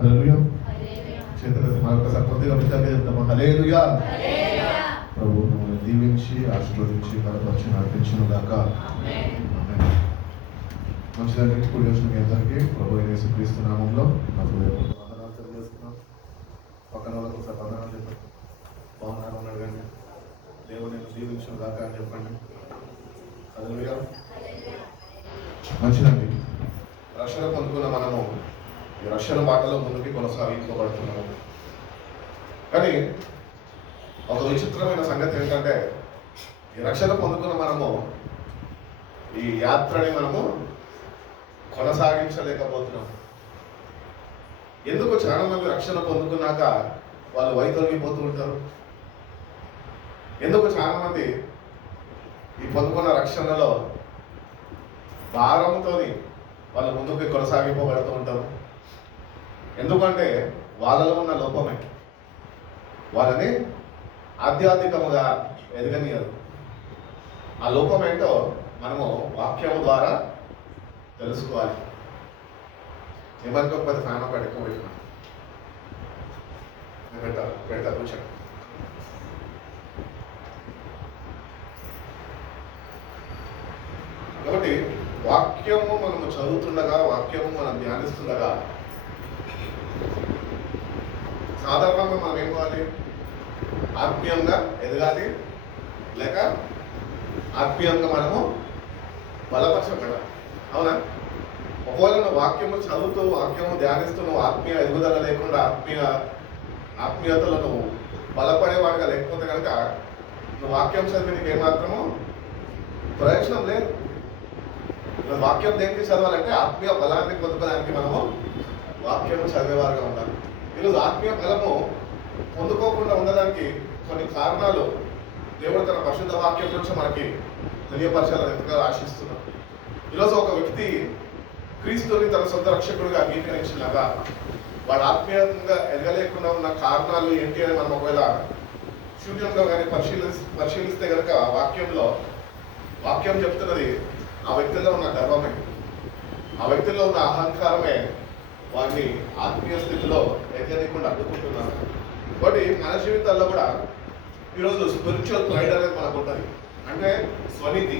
హల్లెలూయా. చేతులెత్తి మరొకసారి కొద్దిగా బిడ్డగా చెప్తాము హల్లెలూయా. ప్రభు మమ్మల్ని దీవించి ఆశీర్వదించి బలపరిచి నడిపించును గాక. మంచిదండి. కూడి వచ్చిన మీ అందరికీ ప్రభు యేసుక్రీస్తు నామంలో నా హృదయపూర్వక వందనాలు తెలియజేస్తున్నాం. పక్కన వాళ్ళకు ఒకసారి వందనాలు చెప్పండి. బాగున్నారు అన్నాడు కానీ దేవుడు నేను దీవించును గాక అని చెప్పండి. హల్లెలూయా. మంచిదండి. రక్షణ పొందుకున్న మనము ఈ రక్షణ బాటలో ముందుకి కొనసాగించబడుతున్నాము. కానీ ఒక విచిత్రమైన సంగతి ఏంటంటే ఈ రక్షణ పొందుకున్న మనము ఈ యాత్రని మనము కొనసాగించలేకపోతున్నాం. ఎందుకు చాలా మంది రక్షణ పొందుకున్నాక వాళ్ళు వైదొలిగిపోతూ ఉంటారు? ఎందుకు చాలా మంది ఈ పొందుకున్న రక్షణలో భారంతో వాళ్ళు ముందుకు కొనసాగిపోబడుతూ ఉంటారు? ఎందుకంటే వాళ్ళలో ఉన్న లోపమే వాళ్ళని ఆధ్యాత్మికముగా ఎదగనియదు. ఆ లోపం ఏంటో మనము వాక్యము ద్వారా తెలుసుకోవాలి. ఏమనుకోకపోతే ఫ్యాన్ ఒకటి ఎక్కువ పెడతా కూర్చోండి. కాబట్టి వాక్యము మనము చదువుతుండగా, వాక్యము మనం ధ్యానిస్తుండగా సాధారణంగా మనం ఏం కావాలి? ఆత్మీయంగా ఎదగాలి, లేక ఆత్మీయంగా మనము బలపరచబడాలి. అవునా? ఒకవేళ నువ్వు వాక్యము చదువుతూ, వాక్యము ధ్యానిస్తూ నువ్వు ఆత్మీయ ఎదుగుదల లేకుండా ఆత్మీయతలో నువ్వు బలపడేవాడుగా లేకపోతే కనుక నువ్వు వాక్యం చదివి నీకు ఏమాత్రము ప్రయోజనం లేదు. వాక్యం దేనికి చదవాలంటే ఆత్మీయ బలాన్ని పొందుకోవడానికి మనము వాక్యము చదివేవారుగా ఉండాలి. ఈరోజు ఆత్మీయ బలము పొందుకోకుండా ఉండడానికి కొన్ని కారణాలు దేవుడు తన పరిశుద్ధ వాక్యం నుంచి మనకి తెలియపరచాలని ఎంతగా ఆశిస్తున్నాం. ఈరోజు ఒక వ్యక్తి క్రీస్తుని తన సొంత రక్షకుడిగా అంగీకరించినాక వాడు ఆత్మీయంగా ఎదగలేకుండా ఉన్న కారణాలు ఏంటి అని మనం ఒకవేళ శూన్యంలో కానీ పరిశీలిస్తే కనుక వాక్యం చెప్తున్నది ఆ వ్యక్తిలో ఉన్న గర్వమే, ఆ వ్యక్తిలో ఉన్న అహంకారమే వారిని ఆత్మీయ స్థితిలో ఎదగకుండా అడ్డుకుంటున్నారు. కాబట్టి మన జీవితాల్లో కూడా ఈరోజు స్పిరిచువల్ ప్రైడ్ అనేది మనకు ఉంటుంది. అంటే స్వనీతి,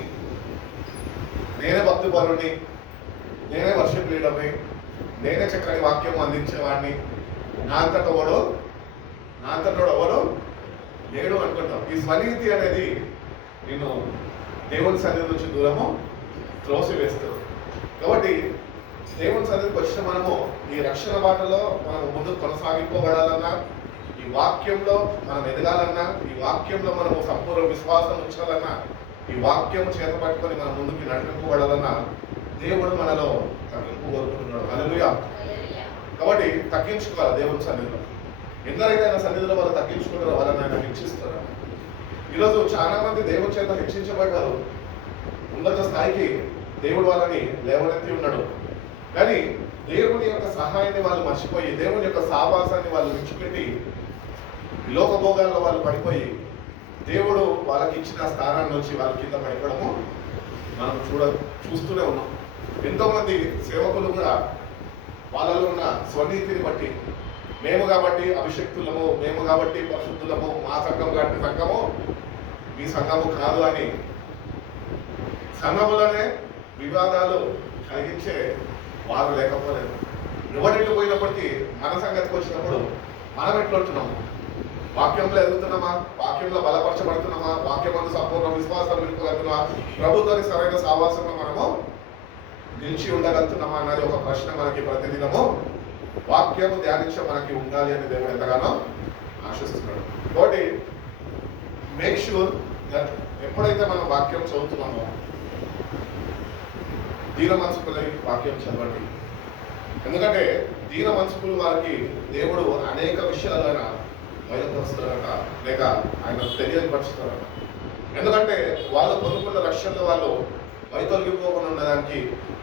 నేనే భక్తి పరుడిని, నేనే వర్షిప్ లీడర్ని, నేనే చక్కని వాక్యం అందించేవాడిని, నా అంతటా ఎవడు లేడు అనుకుంటాం. ఈ స్వనీతి అనేది నేను దేవుని సన్నిధి నుంచి దూరము త్రోసివేస్తుంది. కాబట్టి దేవుని సన్నిధికి వచ్చిన మనము ఈ రక్షణ బాటలో మనం ముందుకు కొనసాగిపోబడాలన్నా, ఈ వాక్యంలో మనం ఎదగాలన్నా, ఈ వాక్యంలో మనము సంపూర్ణ విశ్వాసం ఉంచాలన్నా, ఈ వాక్యం చేత పట్టుకొని మనం ముందుకు నడిపింపబడాలన్నా దేవుడు మనలో తగ్గింపు కోరుకుంటున్నాడు. హల్లెలూయా. కాబట్టి తగ్గించుకోవాలి దేవుని సన్నిధిలో. ఎందరైతే ఆయన సన్నిధిలో వాళ్ళు తగ్గించుకుంటారో వాళ్ళని ఆయన హెచ్చిస్తారు. ఈరోజు చాలా మంది దేవుని చేత హెచ్చించబడ్డారు, ఉన్నత స్థాయికి దేవుడు వాళ్ళని లేవనెత్తి ఉన్నాడు. కానీ దేవుని యొక్క సహాయాన్ని వాళ్ళు మర్చిపోయి, దేవుని యొక్క సావాసాన్ని వాళ్ళు విడిచిపెట్టి లోకభోగాల్లో వాళ్ళు పడిపోయి దేవుడు వాళ్ళకి ఇచ్చిన స్థానాన్ని నుంచి వాళ్ళ కింద పడిపోవడము మనం చూస్తూనే ఉన్నాం. ఎంతోమంది సేవకులు కూడా వాళ్ళలో ఉన్న స్వనీతిని బట్టి మేము కాబట్టి అభిషక్తులము, మేము కాబట్టి పరిశుద్ధులము, మా సంఘం కాబట్టి సంఘము మీ సంఘము కాదు అని సంఘములోనే వివాదాలు కలిగించే వారు లేకపోలేదు. ఎవరింటి పోయినప్పటికీ మన సంగతికి వచ్చినప్పుడు మనం ఎట్లుంటున్నాము? వాక్యంలో ఎదుగుతున్నామా? వాక్యంలో బలపరచబడుతున్నామా? వాక్యమందు సంపూర్ణ విశ్వాసం నిలుపుగలుగుతున్నామా? ప్రభుత్వాన్ని సరైన సావాసంలో మనము నిలిచి ఉండగలుగుతున్నామా అన్నది ఒక ప్రశ్న మనకి ప్రతిదినము వాక్యము ధ్యానించ మనకి ఉండాలి అని దేవుడు ఎంతగానో ఆశిస్తున్నాడు. కాబట్టి మేక్ షూర్ దట్ ఎప్పుడైతే మనం వాక్యం చదువుతున్నామో దీన మనసుకులై వాక్యం చదవండి. ఎందుకంటే దీన మనసుకులు వారికి దేవుడు అనేక విషయాలు ఆయన బయలుపరుస్తారట, లేక ఆయన తెలియపరుస్తారట. ఎందుకంటే వాళ్ళు పొందుకున్న రక్షణలో వాళ్ళు వైదొలిగిపోకుండా ఉండడానికి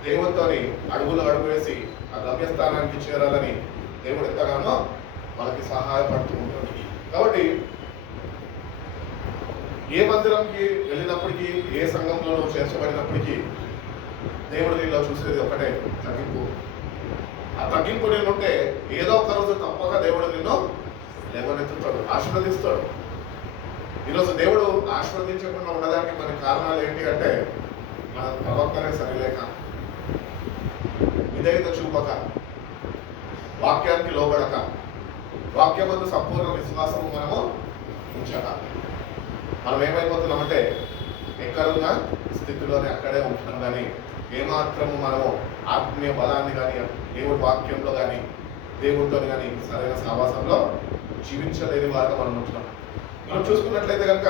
దేవునితోని అడుగు వేసి ఆ గమ్యస్థానానికి చేరాలని దేవుడు ఎంతగానో వాళ్ళకి సహాయపడుతూ ఉంటాడు. కాబట్టి ఏ మందిరంకి వెళ్ళినప్పటికీ, ఏ సంఘంలో చేర్చబడినప్పటికీ దేవుడు నీలో చూసేది ఒకటే, తగ్గింపు. ఆ తగ్గింపు నేను ఉంటే ఏదో ఒక రోజు తప్పక దేవుడు నిన్ను లేవనెత్తుతాడు, ఆశీర్వదిస్తాడు. ఈరోజు దేవుడు ఆశీర్వదించకుండా ఉండడానికి మన కారణాలు ఏంటి అంటే మన ప్రవర్తనే సరిలేక, విధేయత చూపక, వాక్యానికి లోబడక, వాక్యమందు సంపూర్ణ విశ్వాసము మనము ఉంచక మనం ఏమైపోతున్నామంటే ఎక్కడున్న స్థితిలోనే అక్కడే ఉంటున్నాం. కానీ ఏమాత్రము మనము ఆత్మీయ బలాన్ని కానీ దేవుడి వాక్యంలో కానీ దేవుడితో కానీ సరైన సహవాసంలో జీవించలేని వారుగా మనం ఉంటున్నాం. మనం చూసుకున్నట్లయితే కనుక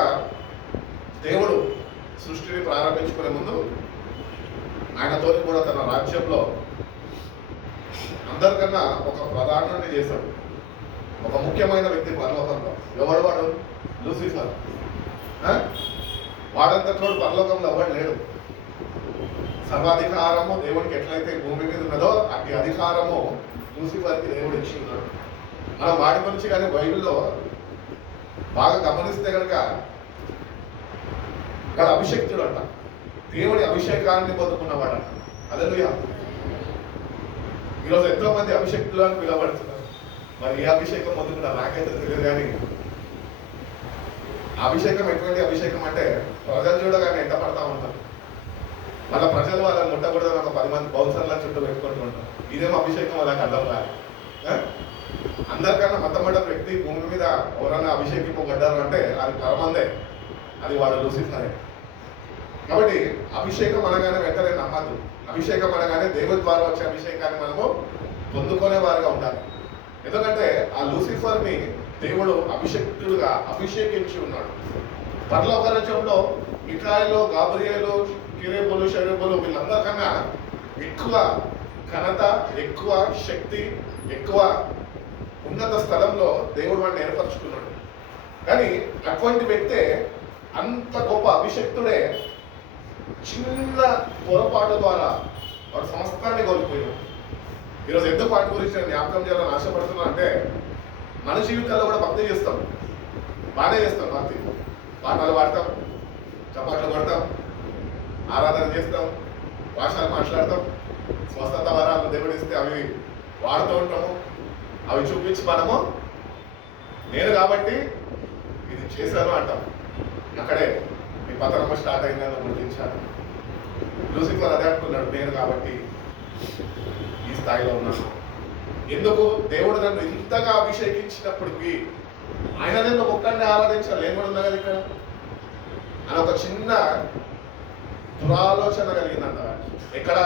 దేవుడు సృష్టిని ప్రారంభించుకునే ముందు ఆయనతో కూడా తన రాజ్యంలో అందరికన్నా ఒక ప్రధానాన్ని చేశాడు. ఒక ముఖ్యమైన వ్యక్తి పరలోకంలో. ఎవడు వాడు? లూసిఫర్. వాడంతా చోటు పరలోకంలో ఎవడు లేడు. సర్వాధికారము దేవుడికి ఎట్లయితే భూమి మీద ఉన్నదో అట్టి అధికారము లూసిఫర్కి దేవుడు ఇచ్చి ఉన్నాడు. మనం వాడి గురించి కానీ బైబిల్లో బాగా గమనిస్తే కనుక వాడు అభిషేక్తుడు అంట. దేవుడి అభిషేకాన్ని పొందుకున్నవాడంట. హల్లెలూయా. ఈరోజు ఎంతో మంది అభిషేక్తులు అని పిలవబడుతున్నారు. మరి ఏ అభిషేకం పొందుకున్నారు నాకైతే తెలియదు. కానీ అభిషేకం ఎటువంటి అభిషేకం అంటే ప్రజలు చూడగానే ఎంట పడతా ఉంటారు. మళ్ళీ ప్రజలు వాళ్ళని ముట్టకూడదని ఒక 10 మంది బౌన్సర్ల చుట్టూ పెట్టుకుంటూ ఉంటారు. ఇదేమో అభిషేకం వాళ్ళకి అర్థం కాదు. అందరికన్నా మొట్టమొదటి వ్యక్తి భూమి మీద ఎవరన్నా అభిషేకింపబడ్డారు అంటే అది పరమందే, అది వాడు లూసిఫరే. కాబట్టి అభిషేకం అనగానే వెంటనే నమ్మద్దు. అభిషేకం అనగానే దేవుడి ద్వారా వచ్చే అభిషేకాన్ని మనము పొందుకునే వారుగా ఉండాలి. ఎందుకంటే ఆ లూసిఫర్ని దేవుడు అభిషేక్తుడుగా అభిషేకించి ఉన్నాడు. పరలోక రాజ్యంలో మిఖాయిలు, గాబ్రియేలు, కెరూబులు, షెరూబులు వీళ్ళందరికన్నా ఎక్కువ ఘనత, ఎక్కువ శక్తి, ఎక్కువ ఉన్నత స్థలంలో దేవుడు వాడిని ఏర్పరచుకున్నాడు. కానీ అటువంటి వ్యక్తే, అంత గొప్ప అభిషక్తుడే చిన్న పొరపాటు ద్వారా వాడు సమస్తాన్ని కోల్పోయాడు. ఈరోజు ఎందుకు వాటి గురించి నేను జ్ఞాపకం చేయాలని ఆశపడుతున్నా అంటే మన జీవితాల్లో కూడా భక్తి చేస్తాం, బాగానే చేస్తాం. భక్తి పాటలు పాడతాం, చపాట్లు కొడతాం, ఆరాధన చేస్తాం, భాషలు మాట్లాడతాం, స్వస్థత వరాలు దేవుడిస్తే అవి వాడుతూ ఉంటాము. అవి చూపించి మనము నేను కాబట్టి ఇది చేశాను అంటాం. అక్కడే మీ పతనము స్టార్ట్ అయిందని గుర్తించాను. లూసిఫర్ అదే అంటున్నాడు, నేను కాబట్టి ఈ స్థాయిలో ఉన్నాను. ఎందుకు? దేవుడు నన్ను ఇంతగా అభిషేకించినప్పటికీ ఆయన నేను ఒక్కడిని ఆరాధించాలి. ఏం కూడా ఉన్నా కదా ఇక్కడ అని ఒక చిన్న దురాలోచన కలిగిందంట. ఎక్కడ?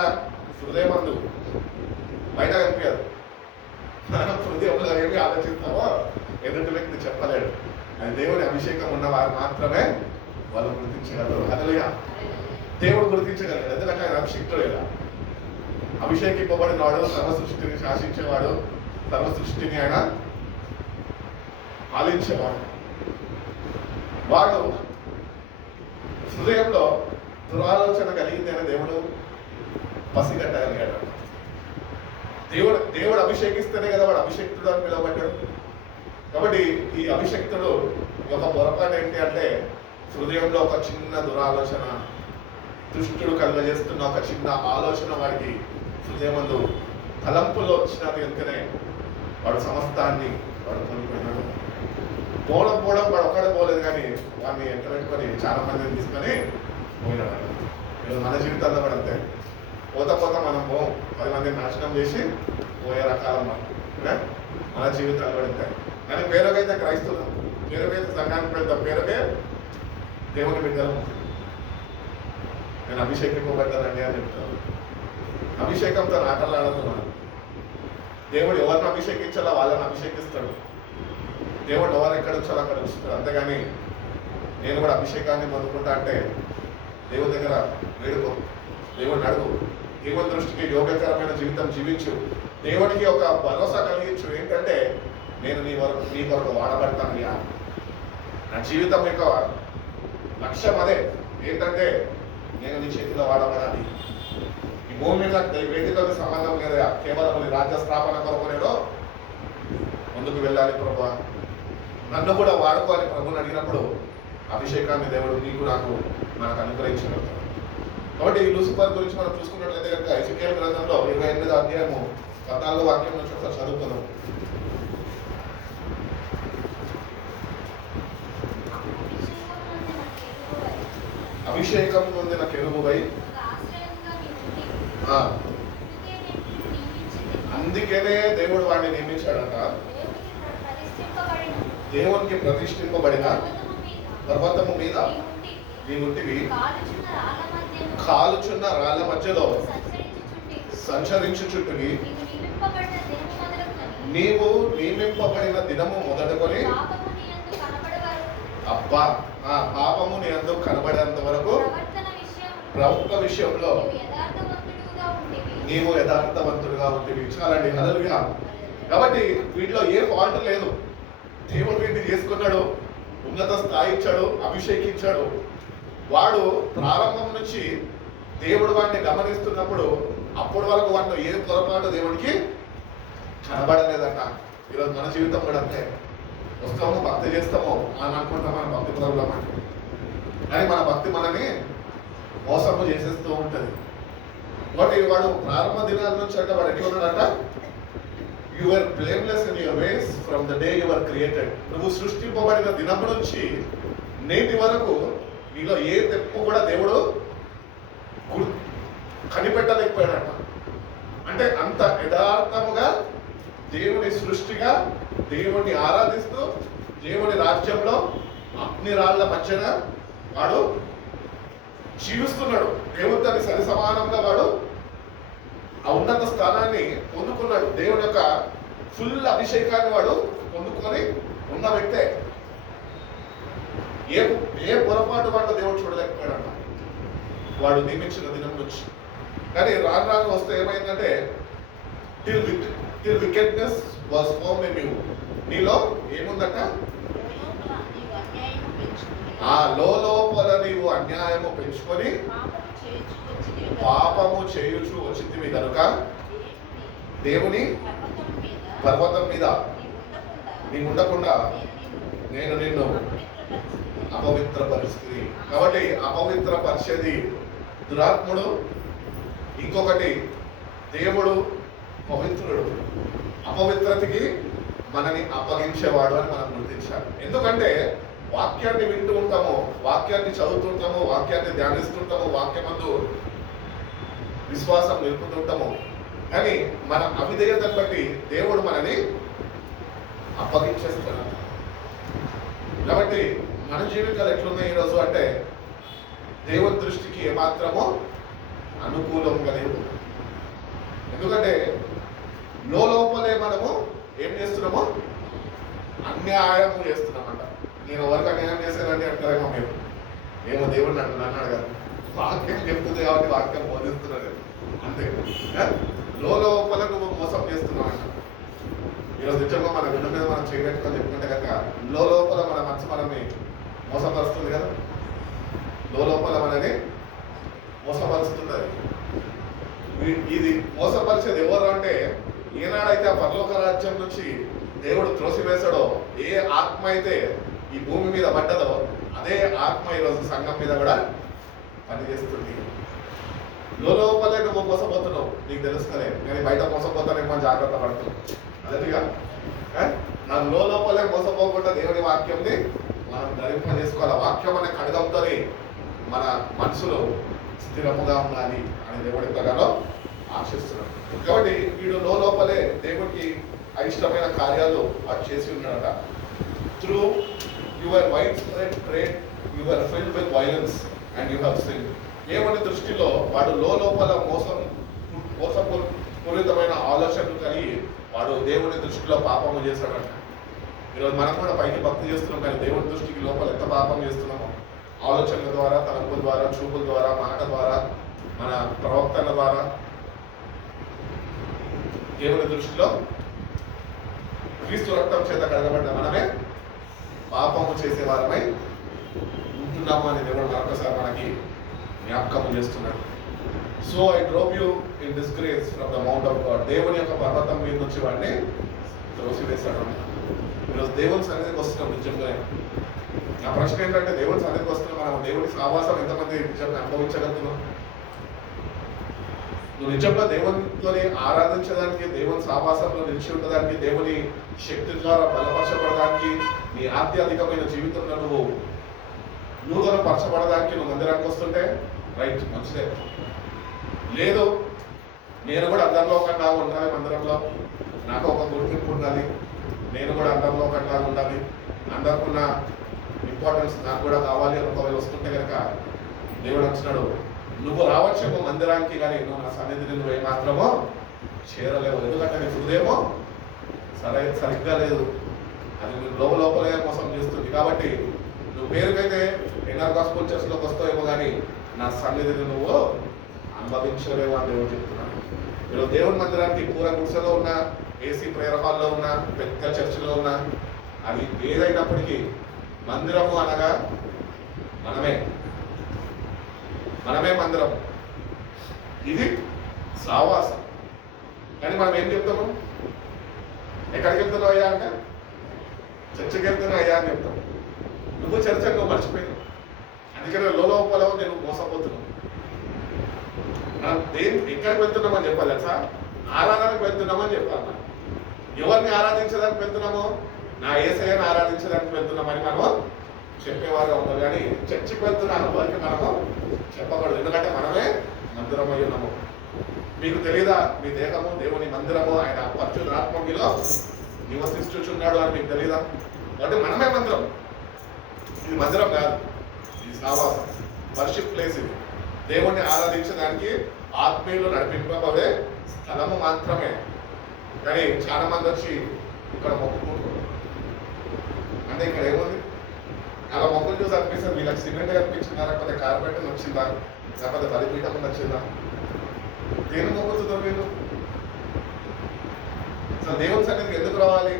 హృదయమందు, బయట కనిపించదు. హృదయంలో ఏమి ఆలోచిస్తామో ఎదుటి వ్యక్తి చెప్పలేడు. అది దేవుని అభిషేకం ఉన్న వారు మాత్రమే వాళ్ళు గుర్తించగలరు. హల్లెలూయా. దేవుడు గుర్తించగలడు. ఎందుకంటే ఆయన అభిషేక్తుడు కదా. అభిషేకింపబడిన వాడు సర్వ సృష్టిని శాసించేవాడు, సర్వ సృష్టిని ఆయన పాలించేవాడు. వాడు హృదయంలో దురాలోచన కలిగింది అని దేవుడు పసిగట్టగలిగాడు. దేవుడు అభిషేకిస్తేనే కదా వాడు అభిషేక్తుడు అని పిలువబడ్డాడు. కాబట్టి ఈ అభిషేక్తుడు యొక్క పొరపాటు ఏంటి అంటే హృదయంలో ఒక చిన్న దురాలోచన, దుష్టుడు కలుగజేస్తున్న ఒక చిన్న ఆలోచన వాడికి హృదయమందు తలంపులో వచ్చినది. ఎందుకనే వాడు సమస్తాన్ని వాడు కోల్పోయినాడు. పోవడం వాడు ఒక్కడే పోలేదు, కానీ వాడిని ఎంట పెట్టుకొని చాలా మందిని తీసుకొని పోయినాడు. మన జీవితాల్లో కూడా అంతే. పోత మనం 10 మందిని నాశనం చేసి పోయే రకాల మన జీవితాల్లో కూడా అంతే. కానీ పేరుకైతే క్రైస్తవులు, పేరుకైతే సంఘానికి వెళ్తాం, పేరుకే దేవుని బిడ్డలు. నేను అభిషేకింపబడ్డానండి అని చెప్తాను. అభిషేకంతో ఆటలాడుతున్నాను. దేవుడు ఎవరిని అభిషేకించాలో వాళ్ళని అభిషేకిస్తాడు. దేవుడు ఎవరు ఎక్కడ వచ్చాలో అక్కడ వస్తాడు. అంతేగాని నేను కూడా అభిషేకాన్ని పొందుకుంటా అంటే దేవుడి దగ్గర వేడుకో, దేవుడిని అడుగు, దేవుని దృష్టికి యోగ్యకరమైన జీవితం జీవించు, దేవుడికి ఒక భరోసా కలిగించు. ఏంటంటే నేను నీ కొరకు వాడబడతాను. నా జీవితం యొక్క లక్ష్యం అదే. ఏంటంటే నేను నీ చేతిలో వాడబడాలి. ఈ భూమి మీద వేదికలకు సంబంధం లేదా, కేవలం నీ రాజ్య స్థాపన కొరకు నేను ముందుకు వెళ్ళాలి ప్రభు, నన్ను కూడా వాడుకోవాలి ప్రభుని అడిగినప్పుడు అభిషేకాన్ని దేవుడు నీకు మనకు అనుగ్రహించగలుగుతాడు. కాబట్టి ఈ లూసిఫర్ గురించి మనం చూసుకున్నట్లయితే కనుక ఎజెకియెల్ గ్రంథంలో 28వ అధ్యాయము 14వ వాక్యం నుంచి ఒకసారి చదువుతున్నాం. అభిషేకం పొందిన కెరూబువై అందుకనే దేవుడు వాడిని నియమించాడంట. దేవునికి ప్రతిష్ఠింపబడిన పర్వతము మీద నీవుంటివి, కాలుచున్న రాళ్ళ మధ్యలో సంచరించుచుంటివి. నీవు నియమింపబడిన దినము మొదలుకొని అబ్బా పాపము నీ అందు కనబడేంత వరకు ప్రవక్త విషయంలో నీవు యథార్థవంతుడుగా ఉంటివి. చాలండి, హల్లెలూయా. కాబట్టి వీటిలో ఏ ఫాల్ట్ లేదు. దేవుడు వీటిని చేసుకున్నాడు, ఉన్నత స్థాయి ఇచ్చాడు, అభిషేకించాడు. వాడు ప్రారంభం నుంచి దేవుడు వాడిని గమనిస్తున్నప్పుడు అప్పటి వరకు వాటిలో ఏ పొరపాటు దేవుడికి కనబడలేదట. ఈరోజు మన జీవితం కూడా అంతే. వస్తాము, భక్తి చేస్తాము అని అనుకుంటాం, మన భక్తి పరులమని. కానీ మన భక్తి మనని మోసము చేసేస్తూ ఉంటుంది. కాబట్టి వాడు ప్రారంభ దినాల నుంచి అంటే వాడు ఎట్లా ఉన్నాడట, you are blameless in your ways from the day you are created. నువ్వు సృష్టింపబడిన దినం నుంచి నేటి వరకు నీలో ఏ తెప్పు కూడా దేవుడు కనిపెట్టలేకపోయాడట. అంటే అంత యథార్థముగా దేవుని సృష్టిగా దేవుణ్ణి ఆరాధిస్తూ దేవుని రాజ్యంలో అగ్ని రాళ్ల మధ్యన వాడు జీవిస్తున్నాడు. దేవుడిని సరి సమానంగా వాడు ఆ ఉన్నత స్థానాన్ని పొందుకున్నాడు. దేవుని యొక్క ఫుల్ అభిషేకాన్ని వాడు పొందుకొని ఉన్న వ్యక్తే. ఏ పొరపాటు వాడు దేవుడు చూడలేకపోయాడట వాడు నియమించిన దినం నుంచి. కానీ రాను రాను వస్తే ఏమైందంటే till wickedness was formed in you. నీలో ఏముందట, ఆ లోపల నీవు అన్యాయము పెంచుకొని పాపము చేయుచు వచ్చింది కనుక దేవుని పర్వతం మీద నీ ఉండకుండా నేను నిన్ను అపవిత్ర పరిస్థితి. కాబట్టి అపవిత్ర పరిచేది దురాత్ముడు, ఇంకొకటి దేవుడు పవిత్రుడు. అపవిత్రతకి మనని అప్పగించేవాడు అని మనం గుర్తించాలి. ఎందుకంటే వాక్యాన్ని వింటూ ఉంటాము, వాక్యాన్ని చదువుతుంటాము, వాక్యాన్ని ధ్యానిస్తుంటాము, వాక్యమందు విశ్వాసం నిలుపుతుంటాము. కానీ మన అవిధేయతను బట్టి దేవుడు మనని అప్పగించేస్తున్నాడు. కాబట్టి మన జీవితాలు ఎట్లున్నాయి ఈరోజు అంటే దేవుని దృష్టికి ఏమాత్రమో అనుకూలంగా లేదు. ఎందుకంటే లోపలే మనము ఏం చేస్తున్నామో అన్యాయము చేస్తున్నామంట. నేను ఎవరికి అన్యాయం చేశానండి అంటారేమో మీరు. ఏమో దేవుడిని అన్నాడు కదా, వాక్యం చెప్తుంది కాబట్టి వాక్యం బోధిస్తున్నాడు అంతే. లోపల నువ్వు మోసం చేస్తున్నావు అంట. ఈరోజు నిజంగా మన గుండె మీద మనం చేయబెట్టుకొని చెప్పుకుంటే కనుక లోపల మన మనసు మనల్ని మోసపరుస్తుంది కదా. లోపల మనని మోసపరుస్తుంది. ఇది మోసపరిచేది ఎవరు అంటే, ఏనాడైతే ఆ పరలోక రాజ్యం నుంచి దేవుడు త్రోసివేశాడో, ఏ ఆత్మ అయితే ఈ భూమి మీద పడ్డదో అదే ఆత్మ ఈరోజు సంఘం మీద కూడా పనిచేస్తుంది. లోపలే నువ్వు మోసపోతున్నావు, నీకు తెలుసుకునే. నేను బయట మోసపోతానేమో జాగ్రత్త పడుతున్నావు. అదేగా నాకు లోపలే మోసపోకుండా దేవుని వాక్యంని మనం ధరింపజేసుకోవాలి. వాక్యం అనే ఖడ్గంతో మన మనసులో స్థిరముగా ఉండాలి అని దేవుడి ప్రకారం ఆశిస్తున్నాడు. కాబట్టి వీడు లోపలే దేవుడికి అయిష్టమైన కార్యాలు వాడు చేసి ఉన్నాడట. Through your wide spread trade your filled with violence and you have sin. దేవుని దృష్టిలో వాడు లోపల మోసపూరితమైన ఆలోచనలు కలిగి వాడు దేవుని దృష్టిలో పాపము చేశాడట. ఈరోజు మనం కూడా పైకి భక్తి చేస్తున్నాం, కానీ దేవుని దృష్టికి లోపల ఎంత పాపం చేస్తున్నామో, ఆలోచనల ద్వారా, తలంపుల ద్వారా, చూపుల ద్వారా, మాట ద్వారా, మన ప్రవర్తన ద్వారా దేవుని దృష్టిలో క్రీస్తు రక్తం చేత కడగబడ్డ మనమే పాపము చేసే వారమై ఉంటున్నాము అని దేవుడు మరొకసారి మనకి జ్ఞాపకం చేస్తున్నాడు. So I drop you in disgrace from the mount of God. దేవుని యొక్క పర్వతం మీద నుంచి వాడిని త్రోసివేశాడు. ఈరోజు దేవుని సన్నిధికి వస్తున్నాం. నిజంగా నా ప్రశ్న ఏంటంటే, దేవుని సన్నిధికి వస్తున్నాం, మనం దేవుని సావాసం ఎంతమంది నిజంగా అనుభవించగలుగుతున్నాం? నువ్వు నిజంగా దేవునితోని ఆరాధించడానికి, దేవుని సావాసంలో నిలిచి ఉండడానికి, దేవుని శక్తి ద్వారా బలపరచబడడానికి, నీ ఆధ్యాత్మికమైన జీవితంలో నువ్వు నూతన పరచబడడానికి నువ్వు మందిరానికి వస్తుంటే రైట్, మంచిదే. లేదు నేను కూడా అందరిలో ఒకటిలాగా ఉండాలి, మందిరంలో నాకు ఒక గుర్తింపు ఉండాలి, నేను కూడా అందరిలో ఒకటిలాగా ఉండాలి, అందరికున్న ఇంపార్టెన్స్ నాకు కూడా కావాలి అని ఒకవేళ వస్తుంటే కనుక దేవుడు అంటున్నాడు, నువ్వు రావచ్చేమో మందిరానికి, కానీ నువ్వు నా సన్నిధిని నువ్వు ఏమాత్రమో చేరలేవు. ఎందుకంటే నీ హృదయమో సరిగ్గా లేదు, అది లోపలే మోసం చేస్తుంది. కాబట్టి నువ్వు పేరుకైతే ఎన్ఆర్ గాస్పుల్ చర్చ్లోకి వస్తావేమో కానీ నా సన్నిధిని నువ్వు అనుభవించలేవు అని దేవుడు చెప్తున్నాను. మీరు దేవుని మందిరానికి కూర గుడిసెలో ఉన్నా, ఏసీ ప్రేయర్ హాల్లో ఉన్నా, పెద్ద చర్చిలో ఉన్నా, అది ఏదైనప్పటికీ మందిరము అనగా మనమే మందిరం. ఇది సావాసం. కానీ మనం ఏం చెప్తాము? ఎక్కడికి వెళ్తున్నావు అయ్యా అంటే చర్చకి వెళ్తున్నావు అయ్యా అని చెప్తాం. నువ్వు చర్చ నువ్వు మర్చిపోయావు. అందుకనే లోపల నేను మోసపోతున్నావు. ఎక్కడికి వెళ్తున్నామని చెప్పాలి సార్? ఆరాధనకు వెళ్తున్నామని చెప్పాలి. ఎవరిని ఆరాధించడానికి వెళ్తున్నామో? నా యేసయ్యను ఆరాధించడానికి వెళ్తున్నామని మనం చెప్పేవారుగా ఉండాలి. కానీ చర్చికి వెళ్తున్న అనుభవానికి మనము చెప్పకూడదు. ఎందుకంటే మనమే మందిరం అయి ఉన్నాము. మీకు తెలియదా మీ దేహము దేవుని మందిరము, ఆయన పరిశుద్ధాత్మ మీలో నివసిస్తున్నాడు అని మీకు తెలియదా? అంటే మనమే మందిరం. ఇది మందిరం కాదు, ఇది సావాసం, వర్షిప్ ప్లేస్. ఇది దేవుణ్ణి ఆరాధించడానికి ఆత్మీయులు నడిపింపబడే స్థలము మాత్రమే. కానీ చాలా మంది వచ్చి ఇక్కడ మొక్కుకుంటారు. అంటే ఇక్కడ ఏముంది? అలా మొక్కలు చూసి అనిపిస్తుంది, వీళ్ళకి సిమెంట్ కనిపించిందా, లేకపోతే కార్పెట్ వచ్చిందా, లేకపోతే బలిపీఠం వచ్చిందా? దేని మొక్కుతుందో వీళ్ళు? అసలు దేవుని సన్నిధికి ఎందుకు రావాలి?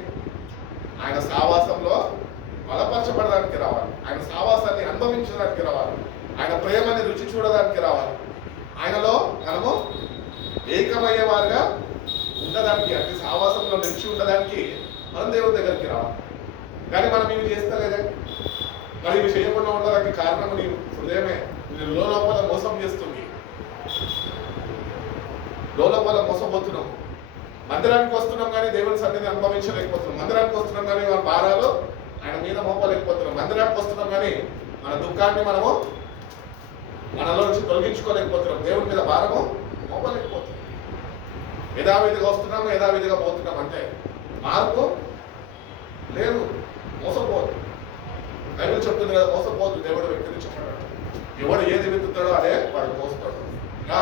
ఆయన సావాసంలో బలపరచబడడానికి రావాలి, ఆయన సావాసాన్ని అనుభవించడానికి రావాలి, ఆయన ప్రేమని రుచి చూడడానికి రావాలి, ఆయనలో మనము ఏకమయ్యేవారుగా ఉండడానికి, అంటే సావాసంలో నిలిచి ఉండడానికి మనం దేవుని దగ్గరికి రావాలి. కానీ మనం ఇవి చేస్తలేదే. మరి ఇవి చేయకుండా ఉండడానికి కారణం నీ హృదయమే. నేను లోపల మోసం చేస్తుంది, లోపల మోసపోతున్నాం. మందిరానికి వస్తున్నాం కానీ దేవుని సన్నిధిని అనుభవించలేకపోతున్నాం. మందిరానికి వస్తున్నాం కానీ మన భారాలు ఆయన మీద మోపలేకపోతున్నాం. మందిరానికి వస్తున్నాం కానీ మన దుఃఖాన్ని మనము మనలో నుంచి తొలగించుకోలేకపోతున్నాం. దేవుని మీద భారము మోపలేకపోతున్నాం. యథావిధిగా వస్తున్నాము, యథావిధిగా పోతున్నాం. అంటే మార్పు లేదు. మోసపోదు. బైబిల్ చెప్తుంది కదా, మోసపోదు. దేవుడు వ్యక్తించబడ్డాడు. ఎవడు ఏది విత్తుతాడో అదే వాడు మోస్తాడు. ఇంకా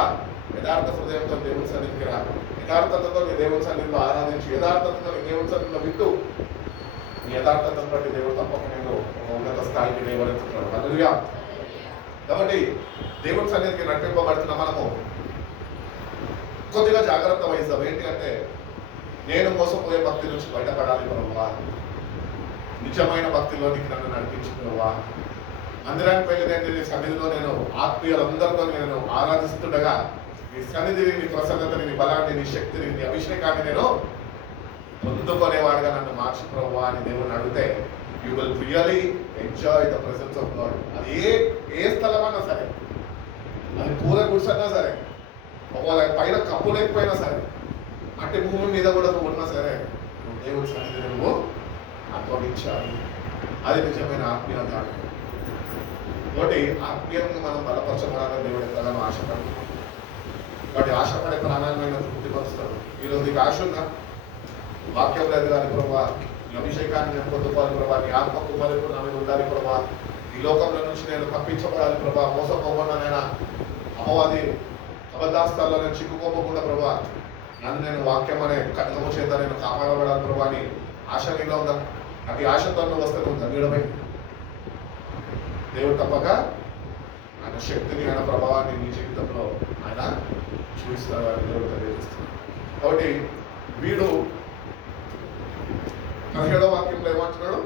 యథార్థ హృదయంతో దేవుని సన్నిధికి రా, యథార్థతతో నీ దేవుని సన్నిధిలో ఆరాధించి, యథార్థతతో నీ దేవుని సన్నిధిలో విత్తు. నీ యథార్థతను బట్టి దేవుడు తప్పక నేను ఉన్నత స్థాయికి లేవనెత్తుతున్నాడు. హల్లెలూయా. కాబట్టి దేవుని సన్నిధికి నడిపింపబడుతున్న మనము కొద్దిగా జాగ్రత్త వహిస్తాం. ఏంటి అంటే, నేను మోసపోయే భక్తి నుంచి బయటపడాలి ప్రభువా, నిజమైన భక్తిలోనికి నన్ను నడిపించు ప్రభువా. మందిరానికి వెళ్ళినండి నీ సన్నిధిలో నేను ఆత్మీయులందరితో నేను ఆరాధిస్తుండగా నీ సన్నిధిని, నీ ప్రసన్నతని, నీ బలాన్ని, నీ శక్తిని, నీ అభిషేకాన్ని నేను పొందుకునేవాడుగా నన్ను మార్చు ప్రభువా అని దేవుని అడిగితే you will really enjoy the presence of God. అది ఏ స్థలమన్నా సరే, అది పూల గుడిసన్నా సరే, ఒకవేళ పైన కప్పు లేకపోయినా సరే, అంటే భూమి మీద కూడా నువ్వు ఉన్నా సరే, నువ్వు దేవుడి సన్నిధిని నువ్వు అనుభవించాలి. అది నిజమైన ఆత్మీయత. కాబట్టి ఆత్మీయంగా మనం బలపరచబడాలని దేవుడు ఎంతగానో ఆశపడుతున్నాం. వాటి ఆశపడే ప్రాణాలను తృప్తిపరుస్తాడు. ఈరోజు నీకు ఆశ ఉందా? వాక్యం లేదు కానీ ప్రభావ, నీ అభిషేకాన్ని నేను పొందుకోవాలి ప్రభావ, నీ ఆత్మకు మరింపు నా మీద ఉండాలి ప్రభావ, ఈ లోకంలో నుంచి నేను తప్పించబడాలి ప్రభావ, మోసపోకుండా నేను అపవాది అబద్ధాస్తాల్లో నేను చిక్కుకోకుండా ప్రభావ, నన్ను నేను వాక్యం అనే ఖడ్గము చేత నేను కాపాడబడాలి ప్రభావ అని ఆశ నీలో ఉందా? అది ఆశతో వస్తే నువ్వు ధన్యుడమై దేవుడు తప్పక ఆయన శక్తిని, ఆయన ప్రభావాన్ని నీ జీవితంలో ఆయన చూపిస్తాడు అని దేవుడు తెలియజేస్తున్నాడు. కాబట్టి వీడు 17వ వాక్యంలో ఏమంటున్నాడు?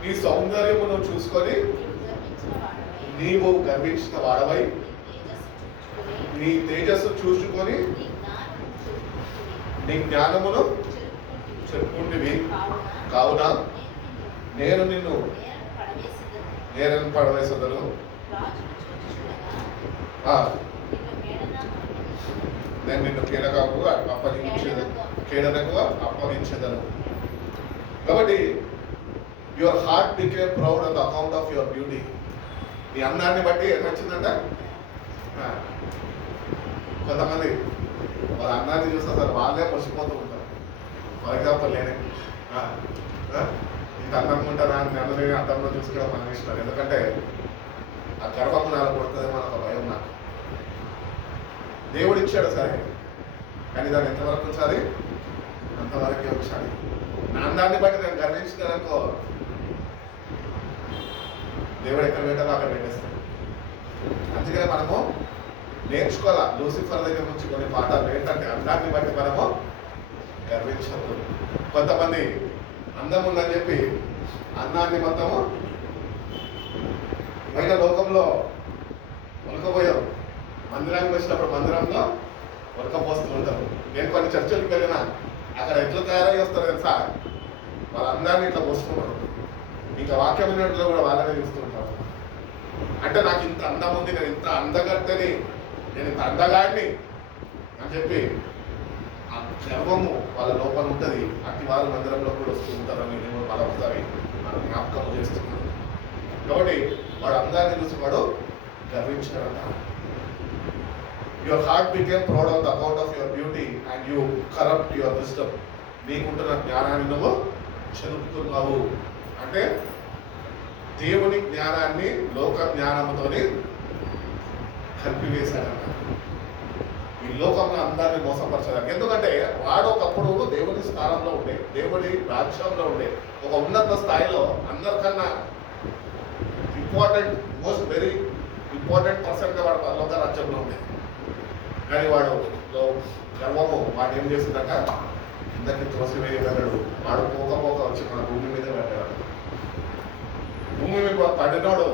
నీ సౌందర్యమును చూసుకొని నీవు గర్వించిన వాడవై, నీ తేజస్సు చూసుకొని నీ జ్ఞానమును చెప్పుకుంటువి. కావున నేను నిన్ను నేరను పడవేసదను. నేను నిన్ను కీడకు అప్పగించేదను. కాబట్టి your heart became proud on the account of your beauty. నీ అందాన్ని బట్టి ఏమొచ్చిందంట? కొంతమంది వాళ్ళ అందాన్ని చూస్తే అసలు వాళ్ళే మర్చిపోతూ ఉంటారు. ఫర్ ఎగ్జాంపుల్ నేనే ఇంత అందంగా ఉంటారా అని నన్ను నేను అర్థంలో చూసుకోవడం మనకి ఇష్టం. ఎందుకంటే ఆ గర్వము నాలో కొడుతుందేమో ఒక భయం నాకు. దేవుడు ఇచ్చాడు సరే, కానీ దాన్ని ఎంతవరకు ఉంచాలి? అంతవరకే ఉంచాలి. నా అందాన్ని బట్టి నేను గర్వించగలనుకో, దేవుడు ఎక్కడ పెట్టాలో అక్కడ పెట్టేస్తాడు. అందుకనే మనము నేర్చుకోవాలా. లూసిఫర్ దగ్గర నుంచి కొన్ని పాఠాలు ఏంటంటే, అందాన్ని బట్టి మనము గర్వించదు. కొంతమంది అందం ఉందని చెప్పి అందాన్ని మొత్తము బయట లోకంలో ఉలకపోయారు. మందిరానికి వచ్చినప్పుడు మందిరంలో ఉలకపోస్తూ ఉంటారు. నేను కొన్ని చర్చలకు వెళ్ళినా అక్కడ ఎట్లా తయారై వస్తారు తెలుసా? వాళ్ళ అందాన్ని ఇట్లా పోస్తున్నారు. ఇంకా వాక్యం వినట్లో కూడా వాళ్ళనే చూస్తుంటారు. అంటే నాకు ఇంత అందం ఉంది, నేను ఇంత అందగట్టని, నేను ఇంత అందగాడిని అని చెప్పి ఆ గర్వము వాళ్ళ లోపల ఉంటుంది. అట్టి వారు మందిరంలో కూడా వస్తూ ఉంటారని నేను మరొకసారి మనం జ్ఞాపకం చేస్తున్నాను. కాబట్టి వాడు అందాన్ని చూసి వాడు గర్వించాడట. Your heart became proud on the account of your beauty and you corrupt your wisdom. నీకుంటున్న జ్ఞానాన్ని నువ్వు చెరుపుతున్నావు. అంటే దేవుని జ్ఞానాన్ని లోక జ్ఞానంతోని కలిపివేశాడట. ఈ లోకంలో అందరినీ మోసపరచడానికి. ఎందుకంటే వాడు ఒకప్పుడు దేవుని స్థానంలో ఉండే, దేవుని రాజ్యంలో ఉండే, ఒక ఉన్నత స్థాయిలో అందరికన్నా వెరీ ఇంపార్టెంట్ పర్సన్గా వాడు పరలోక రాజ్యంలో ఉండే. కానీ వాడు గర్వము వాడు ఏం చేస్తుందట? కిందకి త్రోసివేయగలడు. వాడు పోక వచ్చి మన భూమి మీద పడ్డాడు. భూమి మీద పడినోడు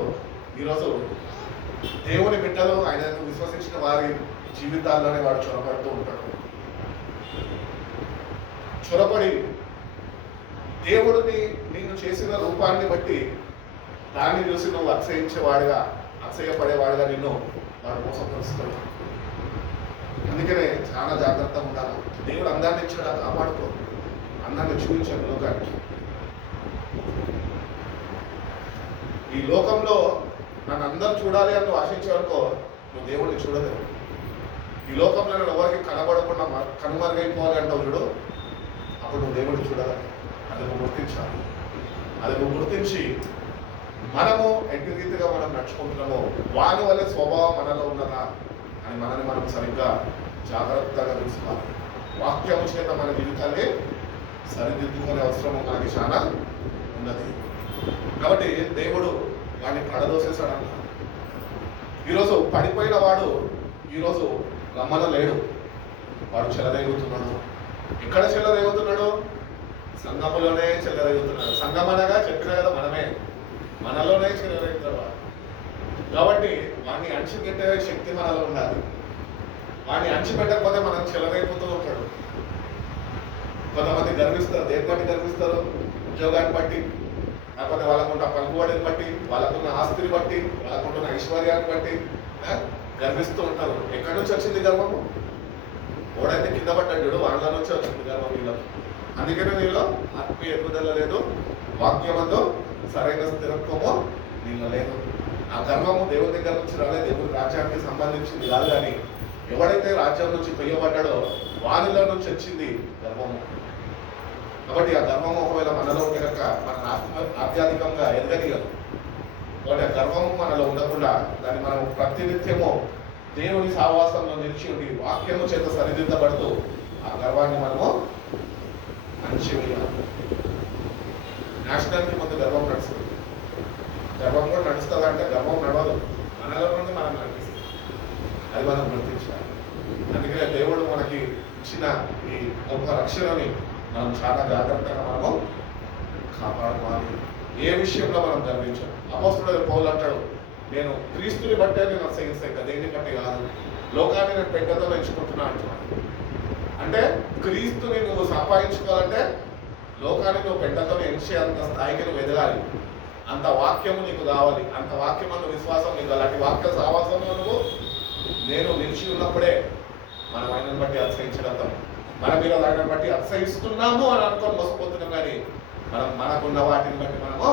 ఈరోజు దేవుని బిడ్డలు ఆయనను విశ్వసించిన వారి జీవితాల్లోనే వాడు చొరబడుతూ ఉంటాడు. చొరబడి దేవుడిని నిన్ను చేసిన రూపాన్ని బట్టి దాన్ని చూసి నువ్వు అసహ్యపడేవాడుగా నిన్ను వాడు మోసపరుస్తాడు. అందుకనే చాలా జాగ్రత్తగా ఉండాలి. దేవుడు అందాన్ని ఇచ్చాడా? కాపాడుకో. అందాన్ని చూపించాడు లోకానికి. ఈ లోకంలో నన్ను అందరూ చూడాలి అని నువ్వు ఆశించావనుకో, నువ్వు దేవుడిని చూడలేవు. ఈ లోకంలో నేను ఎవరికి కనబడకుండా కనుమరుగైపోవాలి అంటావు చూడు, అప్పుడు నువ్వు దేవుడిని చూడాలి. అది నువ్వు గుర్తించాలి. అది నువ్వు గుర్తించి మనము ఎట్టి రీతిగా మనం నడుచుకుంటున్నామో వాని వల్ల స్వభావం మనలో ఉన్నదా అని మనల్ని మనం సరిగ్గా జాగ్రత్తగా చూసుకోవాలి. వాక్యము చేత మన జీవితాన్ని సరిదిద్దుకునే అవసరం మనకి చాలా ఉన్నది. కాబట్టి దేవుడు వాడిని పడదోసేసాడంట. ఈరోజు పడిపోయిన వాడు ఈరోజు రమ్మన లేడు. వాడు చెలరేగుతున్నాడు. ఎక్కడ చెలరేగుతున్నాడు? సంఘములోనే చెలరేగుతున్నాడు. సంఘం అనగా చెప్పిన కదా మనమే, మనలోనే చెలరేగుతాడు వాడు. కాబట్టి వాడిని అణిచిపెట్టే శక్తి మనలో ఉండాలి. వాడిని అణిచిపెట్టకపోతే మనం చెలరైపోతూ ఉంటాడు. కొంతమంది గర్విస్తారు. దేని బట్టి గర్విస్తారు? ఉద్యోగాన్ని బట్టి, లేకపోతే వాళ్ళకున్న పలుకుబడిని బట్టి, వాళ్ళకున్న ఆస్తిని బట్టి, వాళ్ళకుంటున్న ఐశ్వర్యాన్ని బట్టి గర్విస్తూ ఉంటారు. ఎక్కడి నుంచి వచ్చింది గర్వము? ఓడైతే కింద పడ్డాడు, వాళ్ళ నుంచి వచ్చింది గర్వం వీళ్ళకు. అందుకనే వీళ్ళు ఆత్మీయ ఎదుగుదల లేదు, వాక్యమందు సరైన స్థిరత్వము వీళ్ళ లేదు. ఆ గర్వము దేవుని దగ్గర నుంచి రాలేదు, దేవుని రాజ్యానికి సంబంధించింది కాదు. కానీ ఎవడైతే రాజ్యం నుంచి కొయ్యబడ్డాడో వారిలో నుంచి వచ్చింది గర్వము. కాబట్టి ఆ గర్వము ఒకవేళ మనలో ఉంటే కనుక మన ఆధ్యాత్మికంగా ఎదగలిగదు. కాబట్టి ఆ గర్వము మనలో ఉండకుండా దాన్ని మనం ప్రతినిత్యము దేవుని సావాసంలో నిలిచి ఉండి వాక్యము చేత సరిదిద్దబడుతూ ఆ గర్వాన్ని మనము అణిచివేయాలి. నేషనల్కి ముందు గర్వం నడుస్తుంది. గర్వం కూడా నడుస్తుంది అంటే గర్వం నడవదు, మనలో నుండి మనం నడిపిస్తుంది. అది మనం గుర్తించాలి. అందుకనే దేవుడు మనకి ఇచ్చిన ఈ గొప్ప రక్షణని మనం చాలా జాగ్రత్తగా మనము కాపాడుకోవాలి. ఏ విషయంలో మనం గర్వించాలి. అపోస్తులుడైన పౌలు అంటాడు, నేను క్రీస్తుని బట్టే నేను అసహిస్తాను, దేన్ని బట్టి కాదు. లోకాన్ని నేను పెద్దతో ఎంచుకుంటున్నా అంటున్నాను. అంటే క్రీస్తుని నువ్వు సంపాదించుకోవాలంటే లోకాన్ని నువ్వు పెద్దతో ఎంచే అంత స్థాయికి నువ్వు ఎదగాలి. అంత వాక్యము నీకు కావాలి. అంత వాక్యమన్న విశ్వాసం నీకు అలాంటి వాక్య సావాసంలో నువ్వు నేను నిలిచి ఉన్నప్పుడే మనం ఆయనను బట్టి అతిశయించగలుగుతాం. మన మీద ఆయనను బట్టి అతిశయిస్తున్నాము అని అనుకొని మోసపోతున్నాం, కానీ మనం మనకున్న వాటిని బట్టి మనము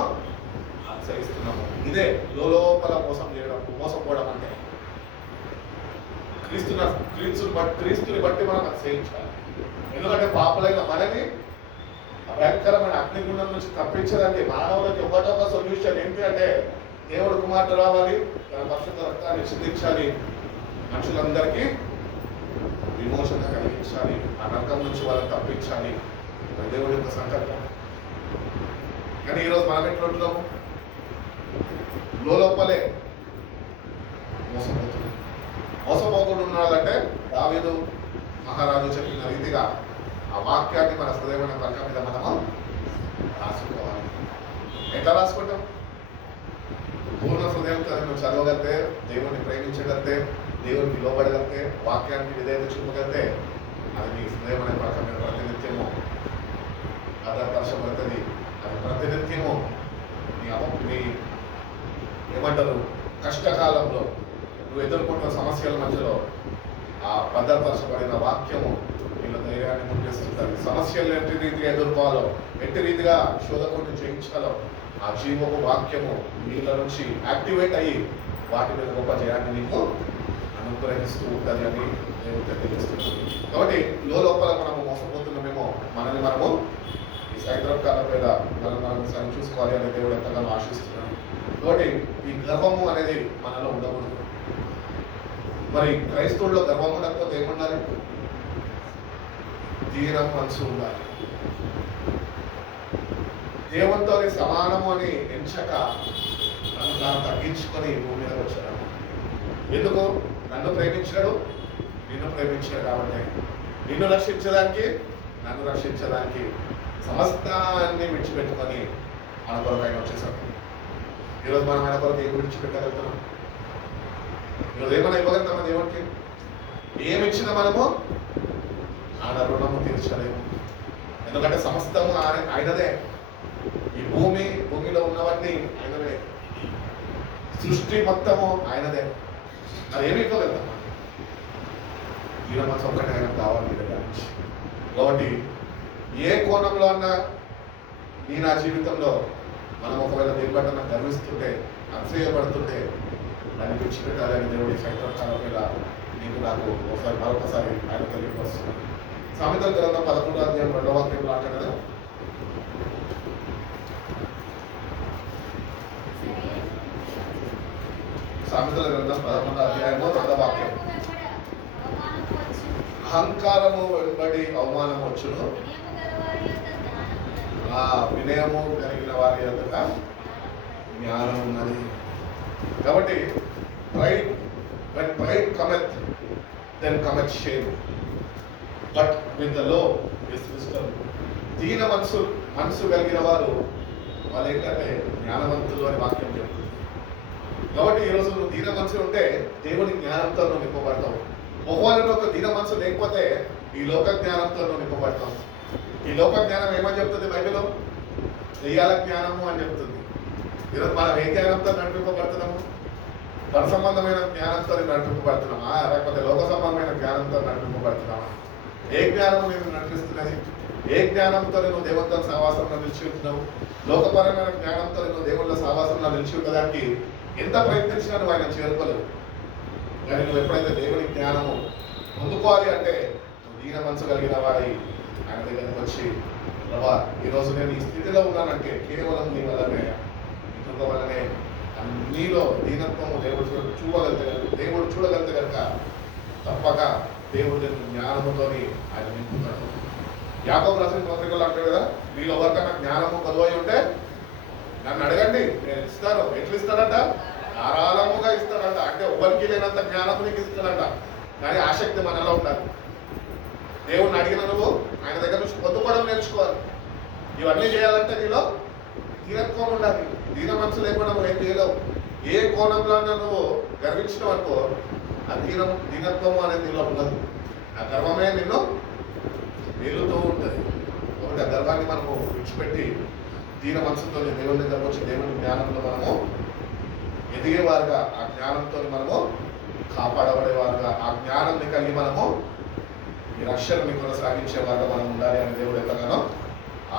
అతిశయిస్తున్నాము. ఇదే లోపల మోసం చేయడం, మోసపోవడం అంటే. క్రీస్తుని బట్టి మనం అతిశయించాలి. ఎందుకంటే పాపలైన మనని భయంకరమైన అగ్నిగుండం నుంచి తప్పించడానికి మానవులకి ఒకటొక సొల్యూషన్ ఏంటి అంటే, దేవుడు కుమార్తె రావాలి, తన పరిశుద్ధ రక్తాన్ని చిందించాలి, మనుషులందరికీ విమోచన కలిగించాలి, ఆ నరకం నుంచి వాళ్ళని తప్పించాలి. దేవుడి యొక్క సంకల్పం. కానీ ఈరోజు మనం ఎట్లా ఉంటున్నాము? లోపలే మోసపోతున్నాం. మోసపోకుండా ఉన్నాడంటే దావీదు మహారాజు చెప్పిన రీతిగా ఆ వాక్యాన్ని మన హృదయమైన పలక మీద మనము రాసుకోవాలి. ఎట్లా రాసుకుంటాం? పూర్ణ హృదయంతో నువ్వు చదవగలితే, దేవుణ్ణి ప్రేమించగలితే, దేవునికి లోబడగలితే, వాక్యానికి విధేయత చూపగలితే, అది నీ హృదయమైన పలక మీద ప్రతినిత్యము ఆధారపరచబడుతుంది. అది ప్రతినిత్యము నీ ఏమంటారు, కష్టకాలంలో నువ్వు ఎదుర్కొంటున్న సమస్యల మధ్యలో ఆ భద్రపరచబడిన వాక్యము నీళ్ళ ధైర్యాన్ని ముగిస్తుంటుంది. సమస్యలు ఎట్టి రీతిగా ఎదుర్కోవాలో, ఎట్టి రీతిగా శోధకుడిని జయించాలో ఆ జీవపు వాక్యము నీళ్ళ నుంచి యాక్టివేట్ అయ్యి వాటి మీద గొప్ప జయాన్ని నీకు అనుగ్రహిస్తూ ఉంటుంది అని నేను తెలియజేస్తున్నాను. కాబట్టి లోపల మనము మోసపోతున్నామేమో, మనల్ని మనము ఈ సాయంత్రం కాలం మీద మనం సరి చూసుకోవాలి అని దేవుడు ఎంతగానో ఆశిస్తున్నాను. కాబట్టి ఈ గర్వము అనేది మనలో ఉండకూడదు. మరి క్రైస్తవుల్లో గర్వం ఉండకపోతే ఏముండాలి? దీన మనసు ఉండాలి. దేవునితో సమానము అని ఎంచక నన్ను తాను తగ్గించుకొని భూమి మీద వచ్చాడు. ఎందుకు? నన్ను ప్రేమించాడు, నిన్ను ప్రేమించాడు. కాబట్టి నిన్ను రక్షించడానికి, నన్ను రక్షించడానికి సమస్తాన్ని విడిచిపెట్టుకొని మన కొరకు ఆయన వచ్చేసాడు. ఈరోజు మనం ఆయన కొరకు ఏం విడిచిపెట్టగలుగుతున్నాం? ఈరోజు ఏమైనా ఇవ్వగలుగుతామా దేవునికి? ఏమిచ్చినా మనము ఆయన రుణము తీర్చలేము. ఎందుకంటే సమస్తము ఆయనదే. ఈ భూమిలో ఉన్నవన్నీ ఆయనదే. సృష్టి మొత్తము ఆయనదే. అది ఏమి ఇవ్వగలుగుతామా? ఈయన మన ఒక్కటి ఆయన కావాలి దగ్గర నుంచి. కాబట్టి ఏ కోణంలో అన్నా నా జీవితంలో మనం ఒకవేళ దీనిపట్ల గర్విస్తుంటే, అతిశయపడుతుంటే దాన్ని విడిచిపెట్టాలని దేవుడి సాయంత్రం మీద నీకు నాకు మరొకసారి ఆయన తెలియపరుస్తున్నాను. సామెతల గ్రంథం 11వ అధ్యాయం 2వ వాక్యంలో అంటాడు కదా, సామెతల గ్రంథం 11వ అధ్యాయము 2వ వాక్యం, అహంకారము వెంబడి అవమానం వచ్చును, వినయము కలిగిన వారి యొక్క జ్ఞానం ఉన్నది. కాబట్టి pride cometh, then cometh shame, but with the law is wisdom. దీన మనసు కలిగిన వారు వాళ్ళు ఏంటంటే జ్ఞానవంతులు అని వాక్యం చెప్తుంది. కాబట్టి ఈరోజు నువ్వు దీన మనసు ఉంటే దేవుని జ్ఞానంతో నువ్వు నింపబడతావు. ఒకవేళ ఒక దీన మనసు లేకపోతే ఈ లోక జ్ఞానంతో నువ్వు నింపబడతావు. ఈ లోక జ్ఞానం ఏమని చెప్తుంది బైబిల్లో? దెయ్యాల జ్ఞానము అని చెప్తుంది. ఈరోజు మనం ఏ జ్ఞానంతో నడిపింపబడుతున్నాము? పర సంబంధమైన జ్ఞానంతో నడిపింపబడుతున్నామా, లేకపోతే లోక సంబంధమైన జ్ఞానంతో నడిపింపబడుతున్నామా? ఏ జ్ఞానం నేను నడిపిస్తున్నది? ఏ జ్ఞానంతో నువ్వు దేవునితో సహవాసంలో నిలిచి ఉంటున్నావు? లోకపరమైన జ్ఞానంతో నువ్వు దేవుళ్ళ సహవాసంలో నిలిచి ఉండడానికి ఎంత ప్రయత్నించినా నువ్వు ఆయన చేరుకోలేవు. కానీ నువ్వు ఎప్పుడైతే దేవుని జ్ఞానము పొందుకోవాలి అంటే నువ్వు దీన మనసు కలిగిన వాడి ఆయన దగ్గరికి వచ్చి, ప్రభా ఈరోజు నేను ఈ స్థితిలో ఉన్నానంటే కేవలం నీ వల్లనే, ఇతరుల వల్లనే. నీలో దీనత్వము దేవుడు చూడగలిగితే కనుక తప్పక దేవుడు జ్ఞానముతోని ఆయన నింపుతాడు. యాకోబు రాసిన పత్రికలు అంటాడు కదా, మీరు ఎవరికైనా జ్ఞానము కలువై ఉంటే నన్ను అడగండి, నేను ఇస్తాను. ఎట్లు ఇస్తాడంట? ధారాళముగా ఇస్తాడంట. అంటే ఎవరికి లేనంత జ్ఞానము నీకు ఇస్తాడంట. కానీ ఆసక్తి మనలో ఉండాలి. దేవుణ్ణి అడిగిన నువ్వు ఆయన దగ్గర నుంచి పొందుకోవడం నేర్చుకోవాలి. ఇవన్నీ చేయాలంటే నీలో దీనత్వం ఉండాలి. దీన మనసు లేకుండా నువ్వు ఏం చేయలేవు. ఏ కోణంలో నువ్వు గర్వించడం అనుకో, ఆ దీనత్వము అనేది నీలో ఉండదు. ఆ గర్వమే నిన్ను వేలుతూ ఉంటుంది. కాబట్టి ఆ గర్వాన్ని మనము విడిచిపెట్టి దీన మనసుతో దేవుని దగ్గరకు వచ్చి దేవుని జ్ఞానంలో మనము ఎదిగేవారుగా ఆ జ్ఞానంతో మనము కాపాడబడేవారుగా, ఆ జ్ఞానాన్ని కలిగి మనము ఈ రక్షణని కొనసాగించే వారుగా మనం ఉండాలి అని దేవుడు ఎంతగానో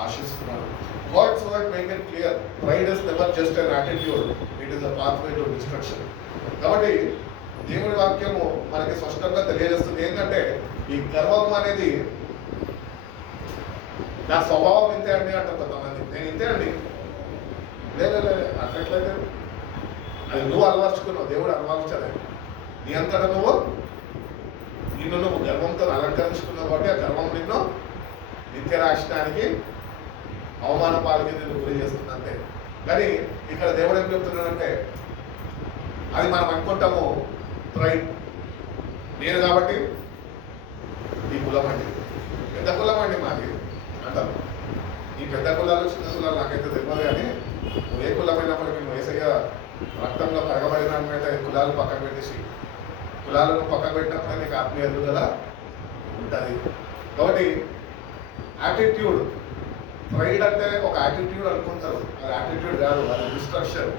ఆశిస్తున్నాడు. God's word make it clear. Pride is never just an attitude. It is a pathway to destruction. కాబట్టి దేవుడి వాక్యము మనకి స్పష్టంగా తెలియజేస్తుంది ఏంటంటే ఈ గర్వం అనేది నా స్వభావం ఇంతే అండి అంటారు కొంతమంది. నేను ఇంతే అండి, లేదు అట్లట్లయితే అది నువ్వు అలవర్చుకున్నావు, దేవుడు అలవర్చలేదు. నీ అంతటా నువ్వు గర్వంతో అలంకరించుకున్నావు కాబట్టి ఆ గర్వం నిన్ను నిత్య రాష్ట్రానికి అవమాన పాలకి నిన్ను గురి చేస్తుంది అంతే. కానీ ఇక్కడ దేవుడు ఏం చెప్తున్నాడంటే అది మనం అనుకుంటాము ప్రైడ్, నేను కాబట్టి ఈ కులం అండి, పెద్ద కులం అండి మాది అంటారు. ఈ పెద్ద కులాలు చిన్న కులాలు నాకైతే తెలియదు, కానీ నువ్వు ఏ కులమైనప్పటికీ నువ్వు యేసయ్య రక్తంలో కరగబడినట్లయితే కులాలు పక్కన పెట్టేసి కులాలను పక్కన పెట్టినప్పుడు నీకు ఆత్మీయ ఎదుగుదల ఉంటుంది. కాబట్టి యాటిట్యూడ్, ప్రైడ్ అంటే ఒక యాటిట్యూడ్ అనుకుంటారు, అది యాటిట్యూడ్ కాదు, అది డిస్ట్రక్షన్,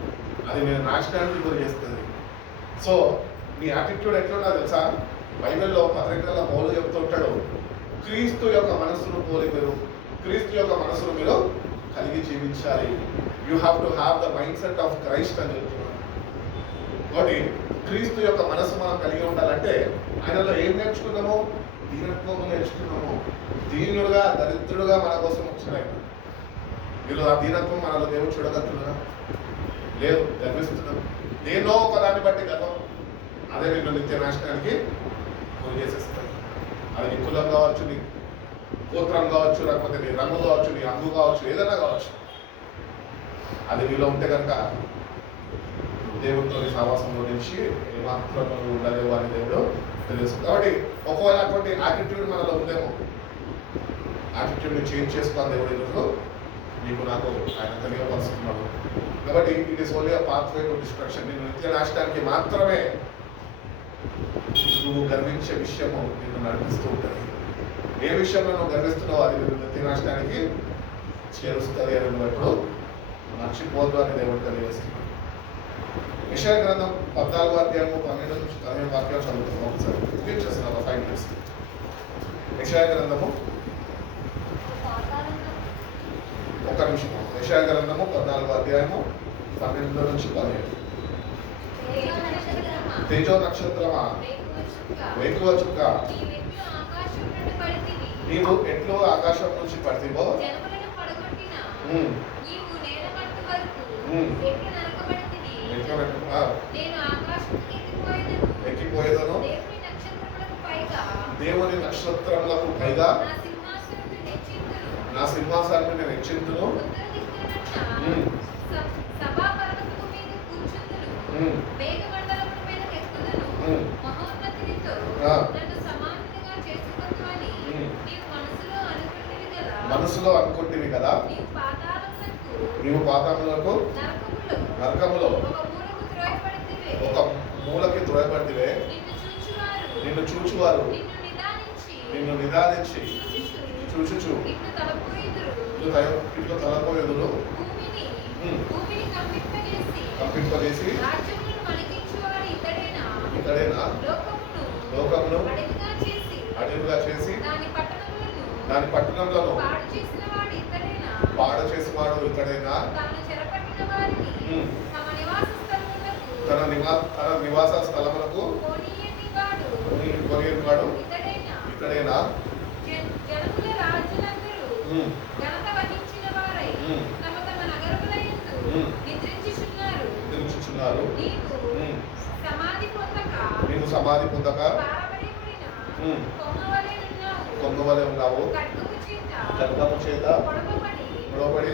అది నేను నాశనానికి గురి చేస్తుంది. సో నీ యాటిట్యూడ్ ఎట్లున్నా తెలుసా? బైబిల్లో పత్రికల్లో పౌలు చెప్తుంటాడు, క్రీస్తు యొక్క మనస్సును పోలి మీరు క్రీస్తు యొక్క మనస్సును మీరు కలిగి జీవించాలి. You have to have the mind set of Christ అని చెప్తున్నాడు. కాబట్టి క్రీస్తు యొక్క మనస్సు మనం కలిగి ఉండాలంటే ఆయనలో ఏం నేర్చుకున్నాము? దీనత్వము నేర్చుకున్నాము. దీనుడుగా దరిద్రుడుగా మన కోసం వచ్చిన ఆయన. మీరు ఆ దీనత్వం మనలో దేవుడు చూడగలుగుతున్నా? లేదు, గర్విస్తున్నాం. దేన్నో ఒక దాన్ని బట్టి గర్వం, అదే నిన్ను నిత్య నాశనానికి గురి చేసేస్తాయి. అది నీ కులం కావచ్చు, నీ గోత్రం కావచ్చు, లేకపోతే నీ రంగు కావచ్చు, నీ అంగు కావచ్చు, ఏదైనా కావచ్చు. అది నీలో ఉంటే కనుక దేవుడితో సహవాసంలో నుంచి ఏమాత్రం ఉండలేవు అని దేవుడు తెలుస్తుంది. కాబట్టి ఒకవేళ అటువంటి యాటిట్యూడ్ మనలో ఉందేమో, యాటిట్యూడ్ని చేంజ్ చేసుకోవాలి దేవుడు ఈరోజు నీకు నాకు ఆయన తెలియపరుస్తున్నాడు. కాబట్టి it is only a pathway to destruction. నేను నిత్య నాశనానికి మాత్రమే నువ్వు గర్వించే విషయము నిన్ను నడిపిస్తూ ఉంటుంది. ఏ విషయంలో నువ్వు గర్విస్తున్నావు అది నిత్య నాశనానికి చేరుస్తుంది అని నువ్వు ఎప్పుడు మర్చిపోద్దు అని దేవుడు తెలియజేస్తున్నాడు. యెషయా గ్రంథం 14వ అధ్యాయము 12 నుంచి 15 వాక్యాలు చదువుతున్నాం. ఒకసారి రిపీట్ చేస్తున్నాం 5 minutes. యెషయా గ్రంథము ఒక నిమిషం. యెషయా గ్రంథము 14వ అధ్యాయము 12 నుంచి 15. తేజో నక్షత్రమా, వేకువ చుక్క, నీవు ఎట్లు ఆకాశం నుంచి పడితివో, ఎక్కిపోయేదను దేవుని నక్షత్రములకు పైగా నా సింహాసనాన్ని నేను హెచ్చింతును. మనసులో అనుకుంటేవి కదా, నీవు పాతాళములకు నరకములో ఒక మూలకి త్రోయబడితివే. నిన్ను చూచువారు నిన్ను నిదానించి చూచుచు ఇట్లు తలపోయేదురు కంపింపజేసి ఇతడేనా లోకమును అడవిగా చేసి దాని పట్టణంలో పాడు చేసి వాడు ఇతడేనా తన నివాస స్థలములకు కొనియనివాడు ఇతడేనా నిద్రించుచున్నారు. నీవు సమాధి పొందక కొమ్మవలే ఉన్నావు, ఖడ్గము చేత పొడవబడి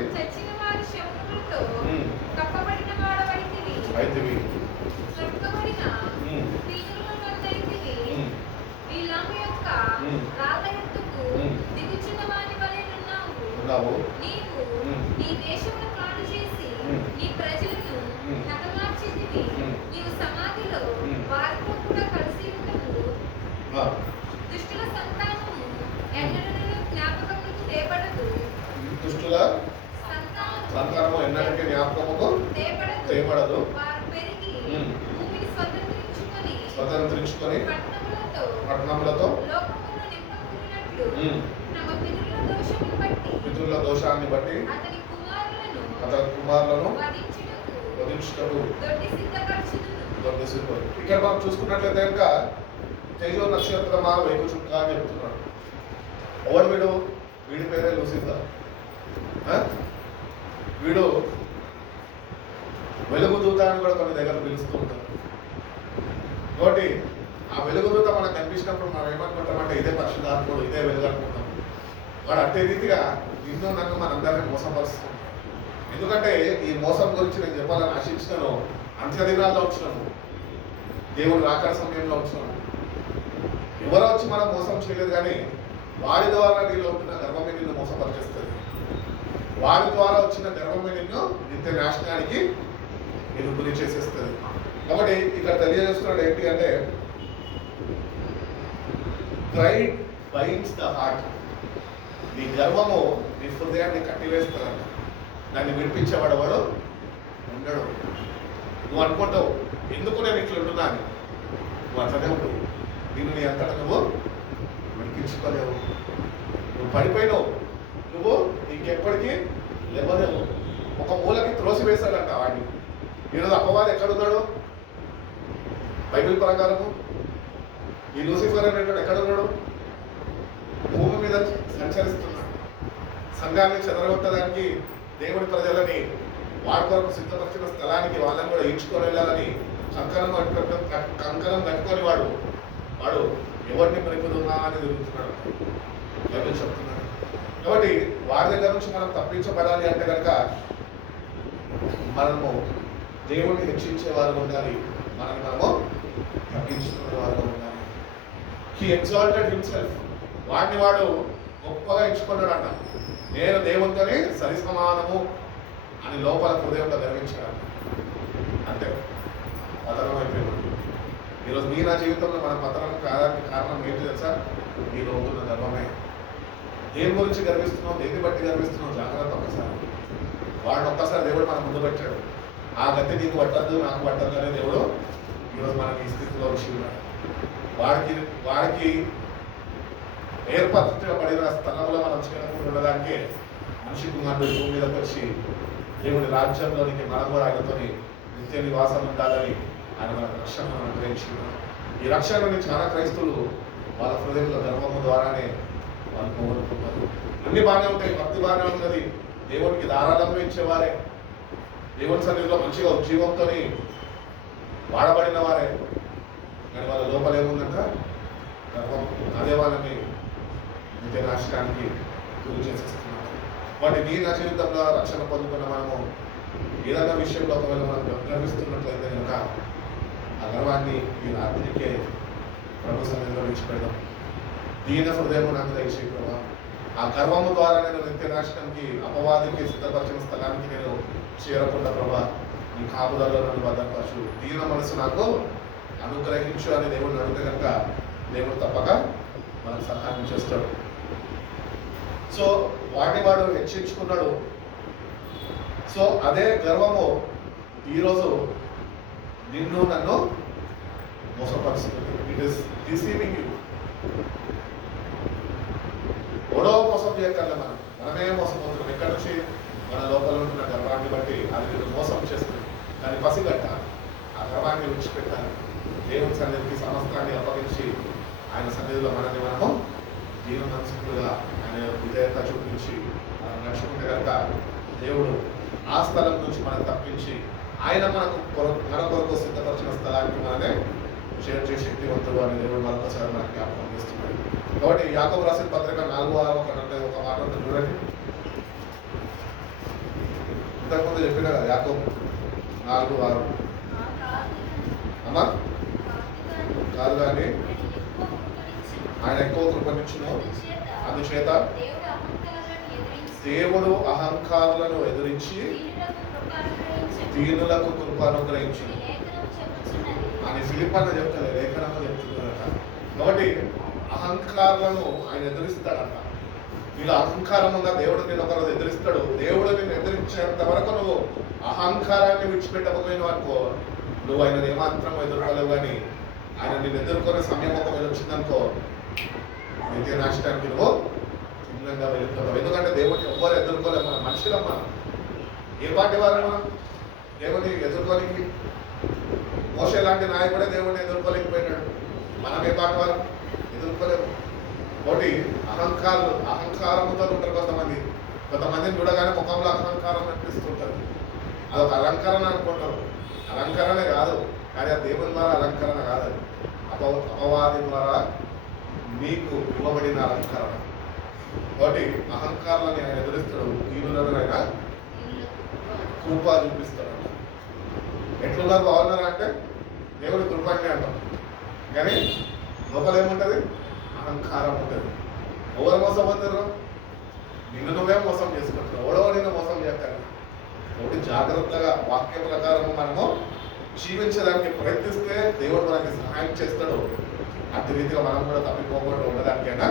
అయితివి. ఉన్నావు. దుష్టుల సంతానము ఎన్నటికీ జ్ఞాపకముకు తేపడదు. స్వతంత్రించుకొని పట్టణములతో పితరుల దోషాన్ని బట్టి అతని కుమారులను వధించుటకు ఇక్కడ మనం చూసుకున్నట్లయితే కనుక తేజో నక్షత్రమా వైపు చుక్క అని చెప్తున్నాడు. ఎవడు వీడు? వీడి పేరే లూసిఫర్. వీడు వెలుగుదూత అని కూడా కొన్ని దగ్గర పిలుస్తూ ఉంటారు. కాబట్టి ఆ వెలుగుదూత మనకు కనిపించినప్పుడు మనం ఏమనుకుంటామంటే ఇదే పరిశుద్ధాత్ముడు, ఇదే వెలుగు అనుకుంటాం. వాడు అట్టే రీతిగా నిన్ను నన్ను మనందరినీ మోసపరుస్తున్నాం. ఎందుకంటే ఈ మోసం గురించి నేను చెప్పాలని ఆశించినాను. అంత్య దినాల్లో వచ్చినాము, దేవుడు రాకడ సమయంలో వచ్చినాము. ఎవరో వచ్చి మనం మోసం చేయలేదు, కానీ వారి ద్వారా నీలో ఉంటున్న గర్వమే నిన్ను మోసపరిచేస్తుంది. వారి ద్వారా వచ్చిన గర్వమే నిన్ను నిత్య నాశనానికి నేను గురి చేసేస్తుంది. కాబట్టి ఇక్కడ తెలియజేస్తున్నాడు ఏంటి అంటే ప్రైడ్ బైండ్స్ ద హార్ట్. నీ గర్వము నీ హృదయాన్ని కట్టివేస్తాడు. దాన్ని విడిపించేవాడు వాడు ఉండడు. నువ్వు అనుకుంటావు ఎందుకు నేను ఇట్లా ఉంటున్నా అని. నువ్వు అట్లనే ఉంటావు. నిన్ను నీ అంతటా నువ్వు విడిపించుకోలేవు. నువ్వు పడిపోయినావు. నువ్వు ఇంకెప్పటికీ లేవలేవు. ఒక మూలకి త్రోసివేశాడంట వాడిని. ఈరోజు అపవాది ఎక్కడున్నాడు? బైబిల్ ప్రకారము ఈ లూసిఫర్ అనేటువంటి ఎక్కడున్నాడు? భూమి మీద సంచరిస్తున్నాడు. సంఘాన్ని చెదరగొట్టడానికి, దేవుడి ప్రజలని వారి కొరకు సిద్ధపరిచిన స్థలానికి వాళ్ళని కూడా ఈడ్చుకొని వెళ్ళాలని కంకణం కట్టుకొని వాడు ఎవరిని పరిపడున్నా అని తిరుగుతున్నాడు. బైబిల్ చెప్తున్నాడు. కాబట్టి వారి దగ్గర నుంచి మనం తప్పించబడాలి అంటే కనుక మనము దేవుడిని హెచ్చించే వారు ఉండాలి, మనము తగ్గించుకునే వారు ఉండాలి. He exalted himself. వాడిని వాడు గొప్పగా ఎంచుకున్నాడంట. నేను దేవునితోనే సరి సమానము అని లోపల హృదయంలో గర్వించాడు. అంటే పతనం అయిపోయింది. ఈరోజు మీ నా జీవితంలో మన పతనం కాదానికి కారణం ఏంటి తెలుసా? నీలో ఉంటున్న గర్వమే. దేని గురించి గర్విస్తున్నావు, దేన్ని బట్టి గర్విస్తున్నావు? జాగ్రత్త. ఒక్కసారి వాడిని ఒక్కసారి దేవుడు మన ముందు పెట్టాడు. ఆ గతి నీకు పట్టద్దు, నాకు పట్టద్దు అనే దేవుడు ఈరోజు మనకి ఈ స్థితిలో వచ్చి ఉన్నాడు. వాడికి ఏర్పరచబడిన స్థలంలో మనం చేరకుండా ఉండడానికి మనిషి కుమారుడు భూమి మీదకి వచ్చి దేవుడి రాజ్యంలోనికి మనం కూడా ఆయనతోని నిత్య నివాసం ఉండాలని ఆయన మనకు రక్షణను అనుగ్రహించుకున్నాడు. ఈ రక్షణని చాలా క్రైస్తవులు వాళ్ళ హృదయంలో గర్వము ద్వారానే వాళ్ళు పోగొట్టుకుంటారు. అన్ని బాగానే ఉంటాయి, భక్తి బాగానే ఉన్నది, దేవుడికి ధారాళంగా ఇచ్చేవారే, దేవుని సన్నిధిలో మంచిగా ఉద్యోగంతో వాడబడిన వారే, కానీ వాళ్ళ లోపల ఏముందంట? గర్వం. అదే వాళ్ళని నిత్య నాశనానికి గురి చేసేస్తున్నారు. వాటి నీ నా జీవితంలో రక్షణ పొందుకున్న మనము ఏదైనా విషయంలో ఒకవేళ మనం గర్విస్తున్నట్లయితే కనుక ఆ గర్వాన్ని ఈ రాత్రికే ప్రభు సన్నిధిలో విడిచిపెడదాం. దీన హృదయము నాకు దయచేయి ప్రభా. ఆ గర్వము ద్వారా నేను నిత్య నాశనానికి, అపవాదికి సిద్ధపరిచిన స్థలానికి నేను చేరకుండా ప్రభా నీ కాపుదల్లో నన్ను భద్రపరచు. దీన మనసు నాకు అనుగ్రహించు అని దేవుడిని అడిగితే కనుక దేవుడు తప్పక మనకు సహాయం చేస్తాడు. సో వాడిని వాడు హెచ్చించుకున్నాడు. సో అదే గర్వము ఈరోజు నిన్ను నన్ను మోసపరుస్తుంది. It is deceiving you. ఎవడో మోసం చేయగల మనమే మోసపోతున్నాం. ఎక్కడి నుంచి? మన లోపల ఉంటున్న గర్వాన్ని బట్టి అది నిన్ను మోసం చేస్తుంది. దాన్ని పసిగట్ట, ఆ గర్వాన్ని విడిచిపెట్టాలి. దేవుని సన్నిధికి సమస్తాన్ని అప్పగించి ఆయన సన్నిధిలో మనము దీన మనసుకులుగా ఆయన విధేయత చూపించి మనం నడుచుకుంటే కనుక దేవుడు ఆ స్థలం నుంచి మనం తప్పించి ఆయన మన కొరకు సిద్ధపరిచిన స్థలానికి మనమే చేర్చే శక్తివంతుడు అని దేవుడు మరొకసారి మనకి జ్ఞాపకం చేస్తున్నాడు. కాబట్టి యాకోబు రాసిన పత్రిక 4:6 ఒక మాట ఉంటుంది చూడండి. ఇంతకుముందు చెప్పిన కదా యాకోబు 4:6. అమ్మా కాదు, కానీ ఆయన ఎక్కువ కృపనిచ్చును, అందుచేత దేవుడు అహంకారులను ఎదిరించి దీనులకు కృప అనుగ్రహించు అని ఫిలిప్పీలో చెప్తాడు, లేఖనంలో చెప్తున్నాడట. కాబట్టి అహంకారులను ఆయన ఎదిరిస్తాడంట. నీలో అహంకారం ఉందా? దేవుడు నేను ఒకరోజు ఎదిరిస్తాడు. దేవుడు నేను ఎదిరించేంత వరకు నువ్వు అహంకారాన్ని విడిచిపెట్టకపోయినావు అనుకో, నువ్వు ఆయన ఏమాత్రం ఎదుర్కోలేవు. కానీ ఆయన నేను ఎదుర్కొనే సమయం ఒకవేళ వచ్చిందనుకో నిత్య నాశనానికి నువ్వు చిన్నంగా వెళ్ళిపోతావు. ఎందుకంటే దేవుడిని ఎవ్వరు ఎదుర్కోలేము, మన మనుషులం. మనం ఏ పార్టీ వారు మనం దేవుని ఎదుర్కోనికి? మోషే లాంటి నాయకుడే దేవుడిని ఎదుర్కోలేకపోయినాడు. మనం ఏ పార్టీ వారు ఎదుర్కోలేము. ఒకటి అహంకారంతో ఉంటారు కొంతమంది. కొంతమందిని చూడగానే ముఖంలో అహంకారం అనిపిస్తుంటారు. అదొక అలంకరణ అనుకుంటారు. అలంకరణ కాదు, కానీ ఆ దేవుని ద్వారా అలంకరణ కాదు, అపవాది ద్వారా మీకు ఇవ్వబడిన అలంకరణ. కాబట్టి అహంకారాన్ని ఆయన ఎదురిస్తాడు. దీనులైనా కృప చూపిస్తాడు. ఎట్లున్నారు, బాగున్నారా అంటే దేవుడి కృపనే అంటాం, కానీ లోపల ఏముంటుంది? అహంకారం ఉంటుంది. ఎవరు మోసపోతారు? నిన్ను నువ్వే మోసం చేసుకుంటావు. ఎవడో నిన్ను మోసం చేస్తాడు. కాబట్టి జాగ్రత్తగా వాక్య ప్రకారం మనము జీవించడానికి ప్రయత్నిస్తే దేవుడు మనకి సహాయం చేస్తాడు. అట్టి రీతిగా మనం కూడా తప్పిపోకుండా ఉండడానికైనా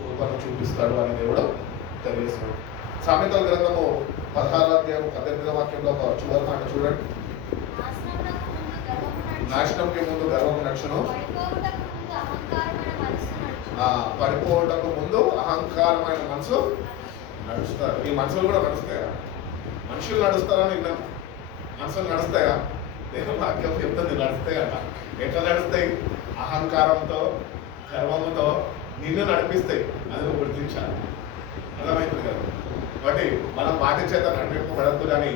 కృపను చూపిస్తాడు అని దేవుడు తెలియజేస్తాడు. సామెతల గ్రంథము 16వ అధ్యాయం 18వ వాక్యంలో ఒక చివరి మాట చూడండి. నాశనంకి ముందు గర్వము నడుచును, పడిపోవటకు ముందు అహంకారమైన మనసు నడుస్తారు. ఈ మనుషులు కూడా నడుస్తాయా? మనుషులు నడుస్తారని విన్నాం. మనుషులు నడుస్తాయా? నేను వాక్యం చెప్తుంది నడుస్తాయట. ఎట్లా నడుస్తాయి? అహంకారంతో, గర్వముతో నిన్ను నడిపిస్తాయి. అది నువ్వు గుర్తించాలి. అర్థమవుతుంది కదా? కాబట్టి మనం వాటి చేత నడిపింపబడద్దు, కానీ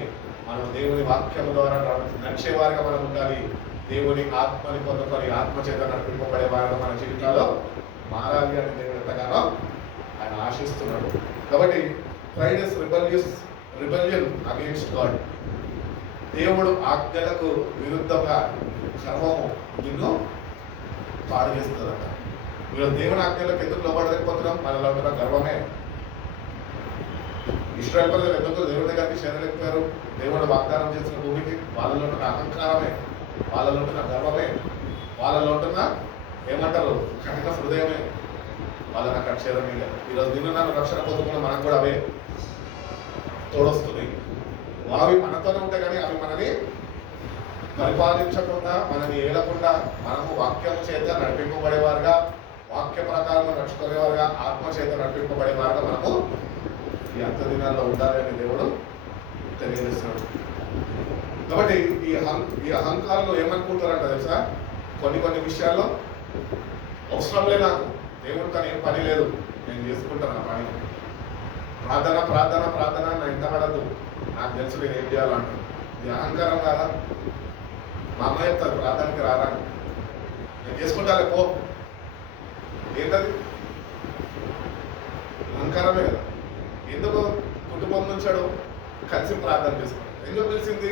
మనం దేవుని వాక్యం ద్వారా నడిచేవారుగా మనం ఉండాలి. దేవుని ఆత్మని పొందుకొని ఆత్మ చేత నడిపింపబడే వారుగా మన జీవితాల్లో మారాలి అని దేవుడు ఎంతగానో ఆయన ఆశిస్తున్నాడు. కాబట్టి pride is rebellion against God. దేవుడు ఆజ్ఞలకు విరుద్ధంగా గర్వము నిన్ను పాడు చేస్తుందట. మీరు దేవుని ఆజ్ఞలకు ఎందుకు లోబడలేకపోతున్నాం? మనలో ఉన్న గర్వమే. ఇశ్రాయేలు ప్రజలు ఎందుకు దేవుడి దగ్గరికి చేరలేకపోయారు? దేవుడు వాగ్దానం చేసిన భూమికి వాళ్ళలో ఉన్న అహంకారమే, వాళ్ళలో ఉంటున్న గర్వమే, వాళ్ళలో ఉంటున్న ఏమంటారు కఠిన హృదయమే వాళ్ళని అక్కడ చేరనీయలేదు. ఈరోజు నిన్న రక్షణ పొందుకున్న మనకు కూడా అవే తోడొస్తున్నాయి. అవి మనతోనే ఉంటాయి, కానీ అవి మనని పరిపాలించకుండా, మనని ఏలకుండా, మనము వాక్యం చేత నడిపింపబడేవారుగా, వాక్య ప్రకారం నడుచుకునేవారుగా, ఆత్మ చేత నడిపింపబడేవారుగా మనము ఈ అంత దినాల్లో ఉండాలి అని దేవుడు తెలియజేస్తున్నాడు. కాబట్టి ఈ అహంకారంలో ఏమనుకుంటారంట తెలుసా? కొన్ని విషయాల్లో అవసరం లేదు, నాకు దేవుడితో ఏం పని లేదు, నేను చేసుకుంటాను ఆ పని. ప్రార్థన నా ఇంత పడద్దు, నాకు తెలుసు నేను ఏం చేయాలంటాను. ఇది అహంకారం కాదా? మా అమ్మ చెప్తారు ప్రార్థనకి రారా, నేను చేసుకుంటాలే పో. ఏంటది? అహంకారమే కదా. ఎందుకు కుటుంబం నుంచాడు కలిసి ప్రార్థన చేసుకున్నాను? ఎందుకు తెలిసింది?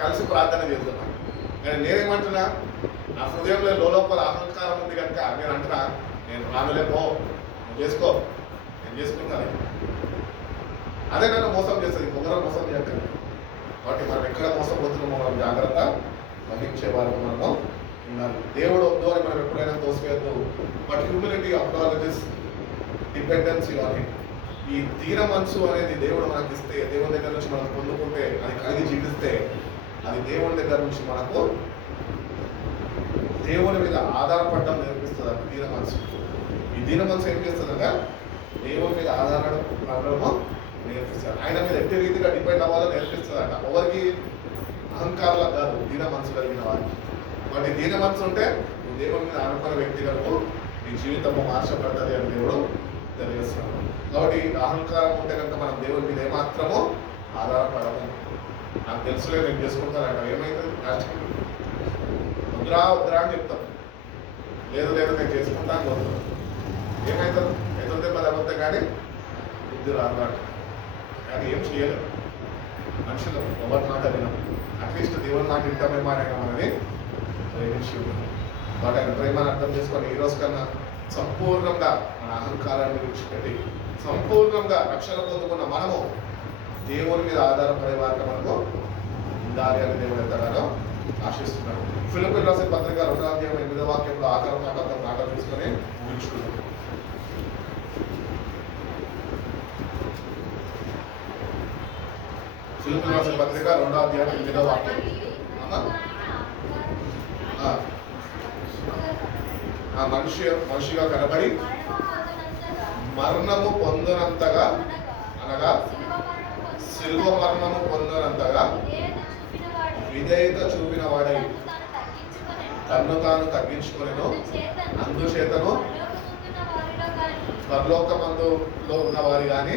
కలిసి ప్రార్థన చేస్తున్నాను. కానీ నేనేమంటున్నా, నా హృదయంలో లోపల అహంకారం ఉంది కనుక నేను అంటున్నా, నేను రానులే పో, నువ్వు చేసుకో, నేను చేసుకుంటాను. అదే నన్ను మోసం చేస్తుంది, ఇంకొకరు మోసం చేయకండి. కాబట్టి మనం ఎక్కడ మోసపోతున్నామో మనం జాగ్రత్త వహించేవారు మనము ఉండాలి. దేవుడు వద్దు అని మనం ఎప్పుడైనా తోసివేయద్దు. But humility acknowledges dependency on him. ఈ దీన మనసు అనేది దేవుడు మనకి ఇస్తే, దేవుని దగ్గర నుంచి మనం పొందుకుంటే, అది కలిగి జీవిస్తే, అది దేవుని దగ్గర నుంచి మనకు దేవుని మీద ఆధారపడడం నేర్పిస్తుంది. అది దీన మనసు. ఈ దీన మనసు ఏం చేస్తుందంటే దేవుని మీద ఆధారపడము నేర్పిస్తాడు. ఆయన మీద ఎట్టి రీతిగా డిపెండ్ అవ్వాలో నేర్పిస్తుందంట. ఎవరికి? అహంకారాలకు కాదు, దీన మనసు కలిగిన వారికి. వాటి దీన మనసు ఉంటే నువ్వు దేవుని మీద ఆనుకున్న వ్యక్తిగతకు నీ జీవితము మార్చబడ్డది అని దేవుడు తెలియజేస్తున్నాడు. కాబట్టి అహంకారం ఉంటే కనుక మనం దేవుని మీద ఏమాత్రము ఆధారపడము. నాకు తెలుసులే, నేను చేసుకుంటానంట. ఏమైతుంది? రాష్ట్రం వద్దురా అని చెప్తాం. లేదు నేను చేసుకుంటాను పోతున్నాను. ఏమవుతుంది? ఎదురు దెబ్బ తగ్గితే కానీ బుద్ధి రాదు. కానీ ఏం చేయలేదు. మనుషులు ఎవరి మాట వినం. అట్లీస్ట్ దేవుని మాట వింటామేమో ఆయన మనని ప్రేమించి ఉన్నాం. వాటి ఆయన ప్రేమను అర్థం చేసుకొని ఈ రోజు కన్నా సంపూర్ణంగా మన అహంకారాన్ని విడిచిపెట్టి సంపూర్ణంగా రక్షణ పొందుకున్న మనము దేవుని మీద ఆధారపడే వారికి మనము ఉండాలి అని దేవుడు ఎంతగానో ఆశిస్తున్నాడు. ఫిలిప్పీయులకు రాసిన పత్రిక 2వ అధ్యాయం 8వ వాక్యంలో ఆకారం మాట తీసుకొని ముగించుకున్నాం. ఫిలిప్పీయులకు రాసిన పత్రిక 2వ అధ్యాయం 8వ వాక్యం. ఆ మనిషిగా కనబడి మరణము పొందనంతగా అనగా శిల్వ మరణము పొందనంతగా విధేయత చూపిన వాడై తన్ను తాను తగ్గించుకునేను, అందుచేతను పరలోకమందులో ఉన్నవారు కానీ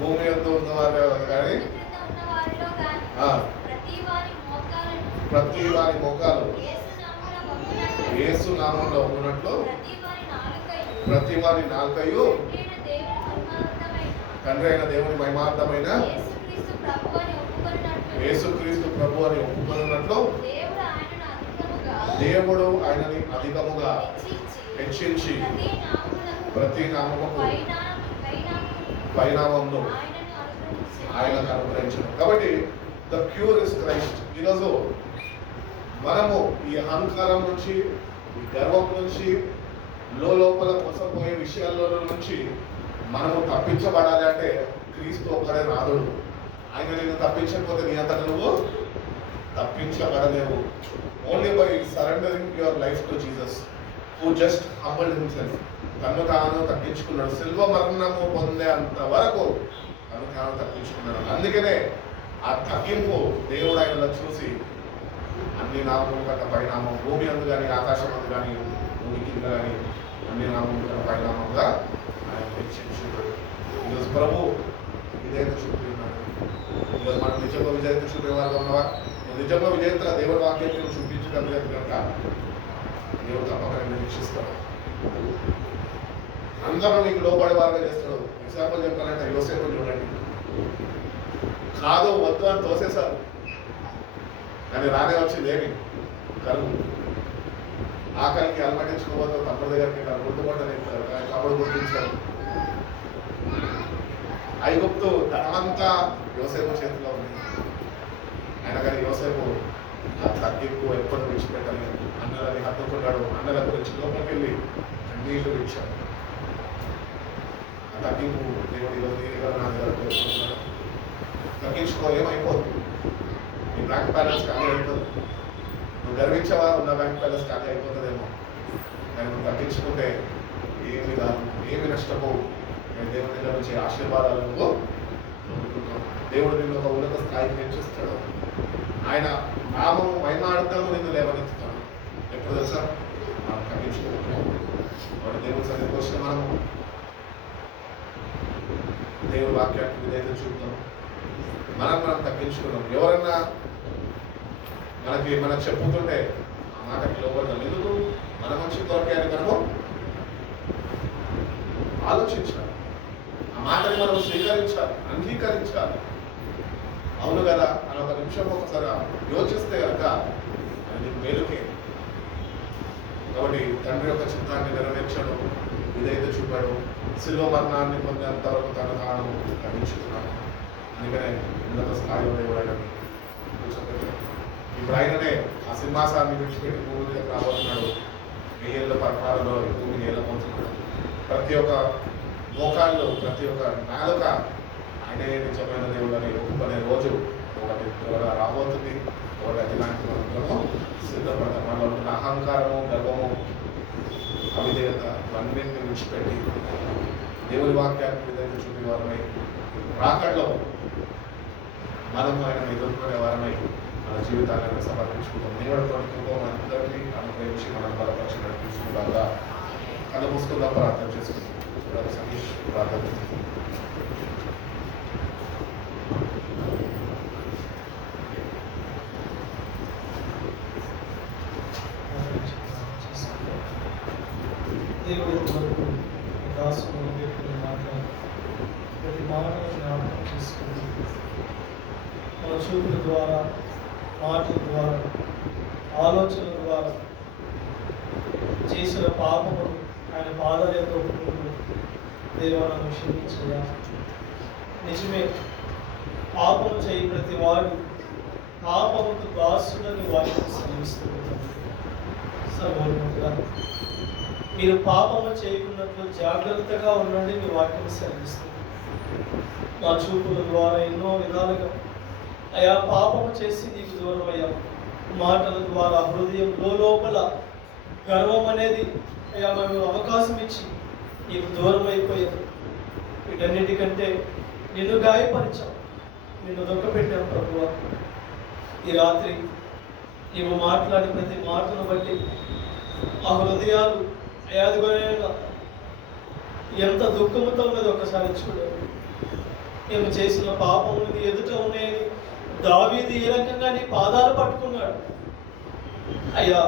భూమి యందు ఉన్నవారు కానీ ప్రతి వారి మోకాలు యేసు నామంలో ఉన్నట్లు ప్రతి వారి నాలుకయు తండ్రి అయిన దేవుని మహిమార్థమైన యేసుక్రీస్తు ప్రభు అని ఒప్పుకున్నట్లు దేవుడు ఆయనని అధికముగా హెచ్చించి ప్రతి నామముకు పరిణామంలో ఆయనకు అనుగ్రహించడం. కాబట్టి ద క్యూర్ ఇస్ క్రైస్ట్. ఈరోజు మనము ఈ అహంకారం నుంచి, ఈ గర్వం నుంచి, లోపల మోసపోయే విషయాల్లో నుంచి మనము తప్పించబడాలి అంటే క్రీస్తు ఒక్కడే నాథుడు. ఆయన నేను తప్పించకపోతే నీ అంతట నువ్వు తప్పించబడలేవు. Only by surrendering your life to Jesus who just humbled himself. తను తాను తగ్గించుకున్నాడు. శిల్వ మరణము పొందే అంత వరకు తను తాను తగ్గించుకున్నాడు. అందుకనే ఆ తగ్గింపు దేవుడు ఆయనలో చూసి అన్ని నామముల కన్నా పరిణామం, భూమి అందు కానీ ఆకాశం అందు కానీ భూమి కింద కానీ అన్ని నామముల కన్నా పరిణామంగా ఆయన హెచ్చించున్నాడు. ఈరోజు ప్రభు విధేయత చూపుతున్నాడు. ఈరోజు మనం నిజంగా విధేయత చూపే వాళ్ళు ఉన్నవా? నిజంగా విధేయత దేవుడి వాక్యాన్ని చూపించగలిగేది కనుక దేవుడు తప్పక నిరీక్షిస్తాడు. అందరూ నీకు లోపడే వారుగా చేస్తాడు. ఎగ్జాంపుల్ చెప్పాలంటే యోసేపు చూడండి, కాదు వద్దు అని తోసేశారు కానీ రానే వచ్చింది ఏమి కరువు. ఆకలికి అలమటించుకోవద్దు తమ్ముడి దగ్గరికి గుర్తుపట్టని తమ్ముడు గుర్తించారు. ఐగుప్తు ధనమంతా యోసేపు చేతిలో ఉంది. ఆయన కానీ యోసేపు ఆ తగ్గింపు ఎప్పుడు విడిచిపెట్టలేదు. అన్నలని హత్తుకున్నాడు. అన్నల గురించి లోపలికి వెళ్ళి కన్నీళ్లు విడిచాడు. ఆ తగ్గింపు దేవుడు ఈరోజు నా దగ్గర కోరుకుంటున్నాడు. తగ్గించుకో, ఏమైపోదు. నీ బ్యాంక్ బ్యాలెన్స్ ఖాళీ అయిపోతుంది. నువ్వు గర్వించవా, ఉన్న బ్యాంక్ బ్యాలెన్స్ ఖాళీ అయిపోతుందేమో. కానీ నువ్వు తగ్గించుకుంటే ఏమి కాదు, ఏమి నష్టపోవు. నేను దేవుడి దగ్గర నుంచి ఆశీర్వాదాలు నువ్వు దేవుడు నిన్ను ఒక ఉన్నత స్థాయికి పెంచుస్తాడు. ఆయన నామము మహిమార్థము నిన్ను లేవనెత్తుతాడు. ఎప్పుడు తెలుసా? మనం తగ్గించుకుంటున్నాం. వాటి దేవుడి సన్నిధికి వచ్చిన మనము దేవుడి వాక్యానికి విధేయత చూపుతాం. మనం తగ్గించుకున్నాం. ఎవరన్నా మనం చెప్పుతుంటే ఆ మాటకి లోపడతాం. ఎందుకు? మన మంచి కొరకే అని మనము ఆలోచించాలి. ఆ మాటని మనం స్వీకరించాలి, అంగీకరించాలి. అవును కదా అని ఒక నిమిషం ఒకసారి యోచిస్తే కనుక అది మేలుకే. కాబట్టి తండ్రి యొక్క చిత్తాన్ని నెరవేర్చడం, విధేయత చూపాడు. శిలువ మరణాన్ని పొందేంత వరకు తన తాను గ్రహించుతున్నాడు. అందుకనే ఉన్నత స్థాయిలో దేవుడని కూర్చోబెట్టాడు. ఇప్పుడు ఆయననే ఆ సింహాసాన్ని విడిచిపెట్టి భూమి మీద రాబోతున్నాడు. 1000 ఏళ్ళ పరిపాలనలో భూమిని ఏలబోతున్నాడు. ప్రతి ఒక్క మోకాళ్ళు, ప్రతి ఒక్క నాలుక ఆయనే నిజమైన దేవుడని ఒప్పుకునే రోజు ఒకటి త్వరగా రాబోతుంది. ఒకటి ఇలాంటి మనము సిద్ధపడతాం. మనలో ఉంటున్న అహంకారము, గర్వము, అవిధేయత ఇవన్నింటిని విడిచిపెట్టి దేవుడి వాక్యాన్ని విధంగా చూపే వారమై రాకడలో మనము ఆయన ఎదుర్కొనే వారమై మన జీవితాలను సమర్పించుకుంటాం. దేవుడితో అందరినీ అనుగ్రహించి మనం బలపరిచి నడిపించుకుందాగా కళ్ళు మూసుకుందాం, ప్రార్థన చేసుకుంటాం. సతీష్ ప్రార్థన. దేవుడి కొరకు దాసులు వ్యక్తులు మాట్లాడి ప్రతి మాటను జ్ఞాపకం చేసుకుంది. మన చూపుల ద్వారా, మాటల ద్వారా, ఆలోచనల ద్వారా చేసిన పాపము ఆయన పాదాల యొక్క ఒప్పుకుంటూ దేవాలను క్షమించగా. నిజమే, పాపము చేయి ప్రతి వాడు పాపముకు దాసులని వాటిని శ్రమిస్తూ ఉంటారు. సర్వోన్నతుడా, మీరు పాపము చేయకున్నట్లు జాగ్రత్తగా ఉండండి. మీ వాక్యం సెలవిస్తుంది. మా చూపుల ద్వారా ఎన్నో విధాలుగా అయా పాపము చేసి నీకు దూరం అయ్యాం. మాటల ద్వారా హృదయం లోపల గర్వం అనేది అయ్యా మేము అవకాశం ఇచ్చి నీకు దూరం అయిపోయాం. వీటన్నిటికంటే నిన్ను గాయపరిచాం, నిన్ను దుఃఖపెట్టాం ప్రభువా. ఈ రాత్రి నీవు మాట్లాడే ప్రతి మాటను బట్టి ఆ హృదయాలు అయాదుగా ఎంత దుఃఖంతో ఉన్నది ఒకసారి చూడండి. మేము చేసిన పాపములు ఎదుట ఉన్నాయని దావీదు ఏ రకంగా నీ పాదాలు పట్టుకున్నాడు. అయ్యా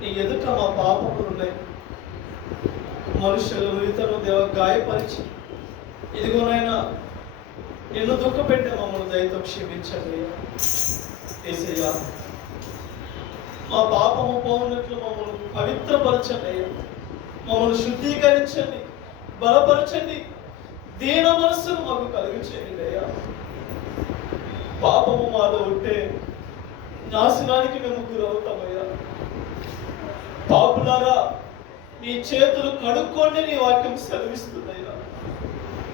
నీ ఎదుట మా పాపములు ఉన్నాయి, మనుషులు ఇతరులు దేవ గాయపరిచి ఇదిగోనైనా నిన్ను దుఃఖపెట్టే మమ్మల్ని దయతో క్షమించండి యేసయ్యా. మా పాపము పోవునట్లు మమ్మల్ని పవిత్రపరచండి అయ్యా, మమ్మల్ని శుద్ధీకరించండి, బలపరచండి, దీన మనస్సును మాకు కలుగు చేయండి అయ్యా. పాపము మాలో ఉంటే నాశనానికి మేము గురవుతామయ్యా. పాపులారా నీ చేతులు కడుక్కోండి నీ వాక్యం సెలవిస్తుందయ్యా.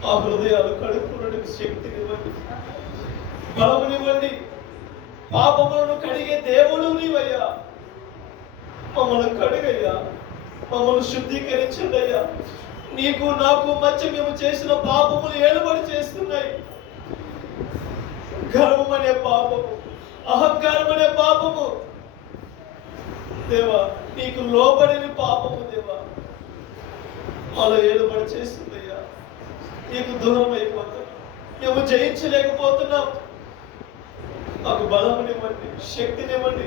ఆ హృదయాలు కడుక్కోవడానికి శక్తినివ్వండి, బలమునివ్వండి. పాపములను కడిగే దేవుడు నీవయ్యా. మమ్మల్ని కడిగయ్యా, మమ్మల్ని శుద్ధీకరించండి అయ్యా. నీకు నాకు మధ్య మేము చేసిన పాపములు ఏలుబడి చేస్తున్నాయి. గర్వం అనే పాపము, అహంకారం అనే పాపము దేవా, నీకు లోబడిన పాపము దేవా మాలో ఏలుబడి చేస్తుందయ్యా. నీకు దూరం అయిపోతున్నాం, మేము జయించలేకపోతున్నాం. మాకు బలమునివ్వండి, శక్తినివ్వండి.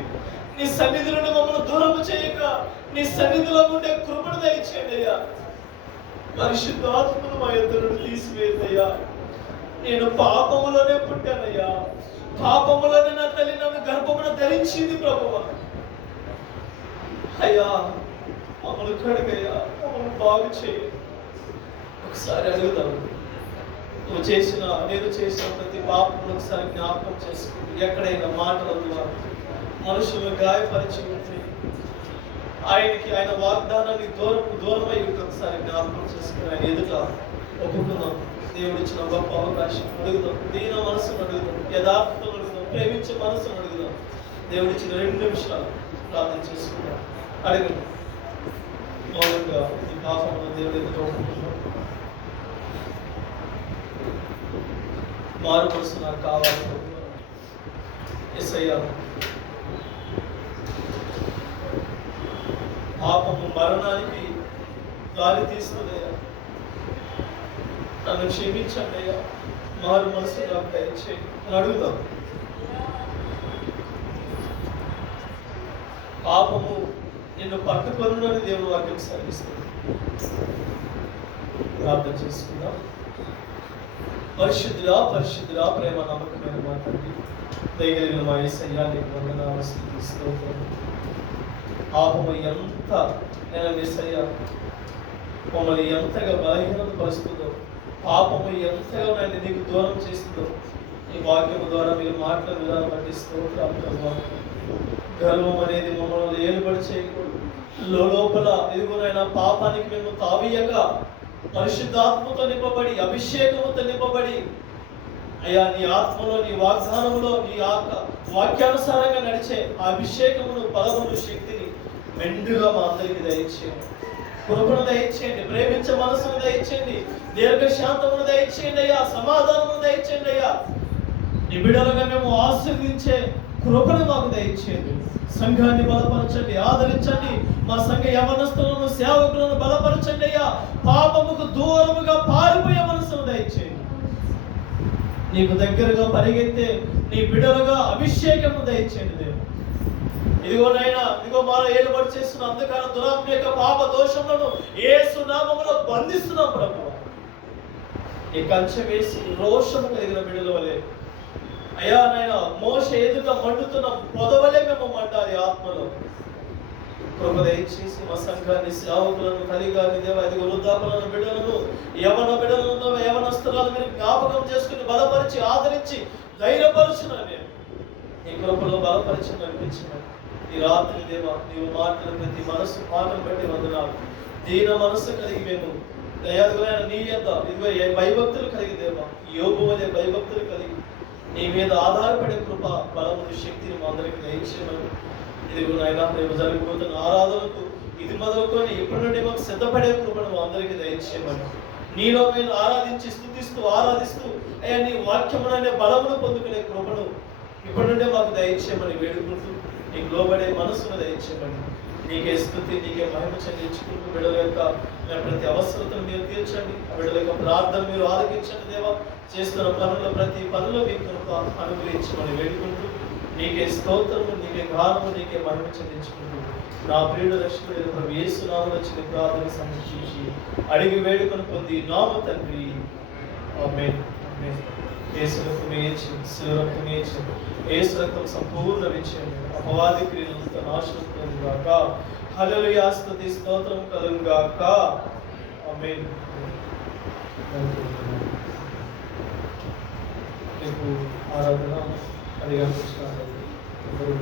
నీ సన్నిధిలో మమ్మల్ని దూరం చేయక నీ సన్నిధిలో ఉండే కృపను దయచేయండి అయ్యా. పరిశుద్ధాత్మను మా ఇద్దరు తీసివేద్దయ్యా. నేను పాపములోనే పుట్టానయ్యా, పాపములోనే నా తల్లి నన్ను గర్భమున ధరించింది ప్రభువా. అయ్యా మమ్మల్ని కడుగయ్యా, మమ్మల్ని బాగు చేయ. ఒకసారి అడుగుదాం, నేను చేసిన ప్రతి పాపమును ఒకసారి జ్ఞాపకం చేసుకుంటూ ఎక్కడైనా మాటల ద్వారా మనుషులు గాయపరిచి ఉంటే ఆయన వాగ్దానాన్ని దూరమై ఒకసారి జ్ఞాపకం చేసుకుని ఆయన ఎదుట ఒప్పుకుందాం. దేవుడు ఇచ్చిన గొప్ప అవకాశం అడుగుదాం, దీన మనసును అడుగుదాం, యథార్థతను అడుగుదాం, ప్రేమించే మనసును అడుగుదాం. దేవుడు ఇచ్చిన 2 నిమిషాలు ప్రార్థన చేసుకుందాం. అడగండి మౌనంగా ఈ పాపమును దేవుడు ఎదుట ఒప్పుకుందాం. మారు మనసు నాకు కావాలి యేసయ్యా. పాపము మరణానికి దారి తీస్తుందయ్యా. నన్ను క్షమించండి అయ్యా, మారు మనసు నాకు దయచేయండి అని అడుగుదాం. పాపము నిన్ను పట్టుకొనున్నని దేవుడు వాక్యం సెలవిస్తుంది. ప్రార్థన చేసుకుందాం. పరిశుద్ధుడా పరిశుద్ధుడా, ప్రేమ నమ్మకమైన మా తండ్రి, దయగలిగిన మా యేసయ్యా, నీకు వందనాలు స్తుతులు స్తోత్రం. పాపము ఎంత యేసయ్యా మమ్మల్ని ఎంతగా బలహీనత పరుస్తుందో, పాపము ఎంతగా నన్ను నీకు దూరం చేస్తుందో ఈ వాక్యము ద్వారా మీరు మాట్లాడిన విధానం బట్టి స్తోత్రాలు ప్రభువా. గర్వం అనేది మమ్మల్ని ఏలుబడి చేయకూడదు. లోపల ఎదుగునైనా పాపానికి మేము తావీయక పరిశుద్ధాత్మతో నింపబడి, అభిషేకముతో నింపబడి అయ్యా నీ ఆత్మలో, నీ వాగ్దానములో, నీ వాక్యానుసారంగా నడిచే ఆ అభిషేకమును, బలమును, శక్తిని మెండుగా మా అందరికి దయచేయండి. కృపను దయచేయండి, ప్రేమించే మనసును దయచేయండి, దీర్ఘశాంతమును దయచేయండి అయ్యా, సమాధానమును దయచేయండి అయ్యా. నీ బిడ్డలుగా మేము ఆశీర్వదించే కృపను మాకు దయచేయండి. సంఘాన్ని బలపరచండి, ఆదరించండి. మా సంఘ యవనస్తులను, సేవకులను బలపరచండి అయ్యా. పాపముకు దూరముగా పారిపోయే మనసును దయచేయండి. నీకు దగ్గరగా పరిగెత్తే నీ బిడ్డలుగా అభిషేకము దయచేయండి దేవుడు. ఇదిగో మాలో ఏలుబడి చేస్తున్న అంధకార దురాత్మ యొక్క పాప దోషములను యేసు నామములో బంధిస్తున్నాం ప్రభువా. ఈ కంచె వేసి రోషము కలిగిన బిడ్డల వలె అయ్యా నాయన మోషే ఎదుట మండుతున్న పొదవలే మేము మండాలి ఆత్మలో. కృప దయచేసి మా సంఘాన్ని, సేవకులను, కలిగాని దేవ, ఇదిగో వృద్ధాపులను, బిడ్డలను, యవనస్తులను మీరు జ్ఞాపకం చేసుకుని బలపరిచి, ఆదరించి, ధైర్యపరచునని నీ కృపలో బలపరిచి నడిపించిన ఈ రాత్రి దేవ, నీవు మాట్లాడిన ప్రతి మనసు పాఠం బట్టి వందనాలు. దీన మనస్సు కలిగి మేము దయాదులైన నీ యొద్ద ఇదిగో భయభక్తులు కలిగి దేవ, యోగు వలె భయభక్తులు కలిగి నీ మీద ఆధారపడే కృప, బలమును, శక్తిని మా అందరికి దయచేయమని. ఇదిగో నాయన రేపు జరిగిపోతున్న ఆరాధనకు ఇది మొదలుకొని ఇప్పటి నుండి మాకు సిద్ధపడే కృపను అందరికీ దయచేయమని, నీలో మేము ఆరాధించి స్తుతిస్తూ ఆరాధిస్తూ అయ్యా నీ వాక్యముననే బలమును పొందుకునే కృపను ఇప్పటి నుండే మాకు దయచేయమని వేడుకుంటూ నీకు లోబడే మనసును దయచేయమని, నీకే స్తుతి నీకే మహిమ చెల్లించుకుంటూ బిడ్డల యొక్క ప్రతి అవసరతను మీరు తీర్చండి, ఆ బిడ్డల యొక్క ప్రార్థన మీరు ఆలకించండి దేవా. చేస్తున్న పనుల్లో ప్రతి పనులు మీ కృప అనుగ్రహించమని వేడుకుంటూ నీకే స్తోత్రము నీకే గానము నీకే మహిమ చెల్లించుకుంటూ నా ప్రియుడు రక్షకుడైన ప్రభు యేసు నామములో చిన్న ప్రార్థన సమర్పించి అడిగి వేడుకొని పొంది నామ తండ్రి ఆమేన్. ఆమేన్. యేసు రక్తమే యేసు రక్తమే యేసు రక్తం సంపూర్ణ విజయం అపవాది క్రియలంతా నాశనం కలుగుగాక. హల్లెలూయా స్తుతి స్తోత్రం కలుగుగాక. ఆమేన్. రేపు ఆరాధన 10 గంటలకు స్టార్ట్ అయ్యింది. అందరూ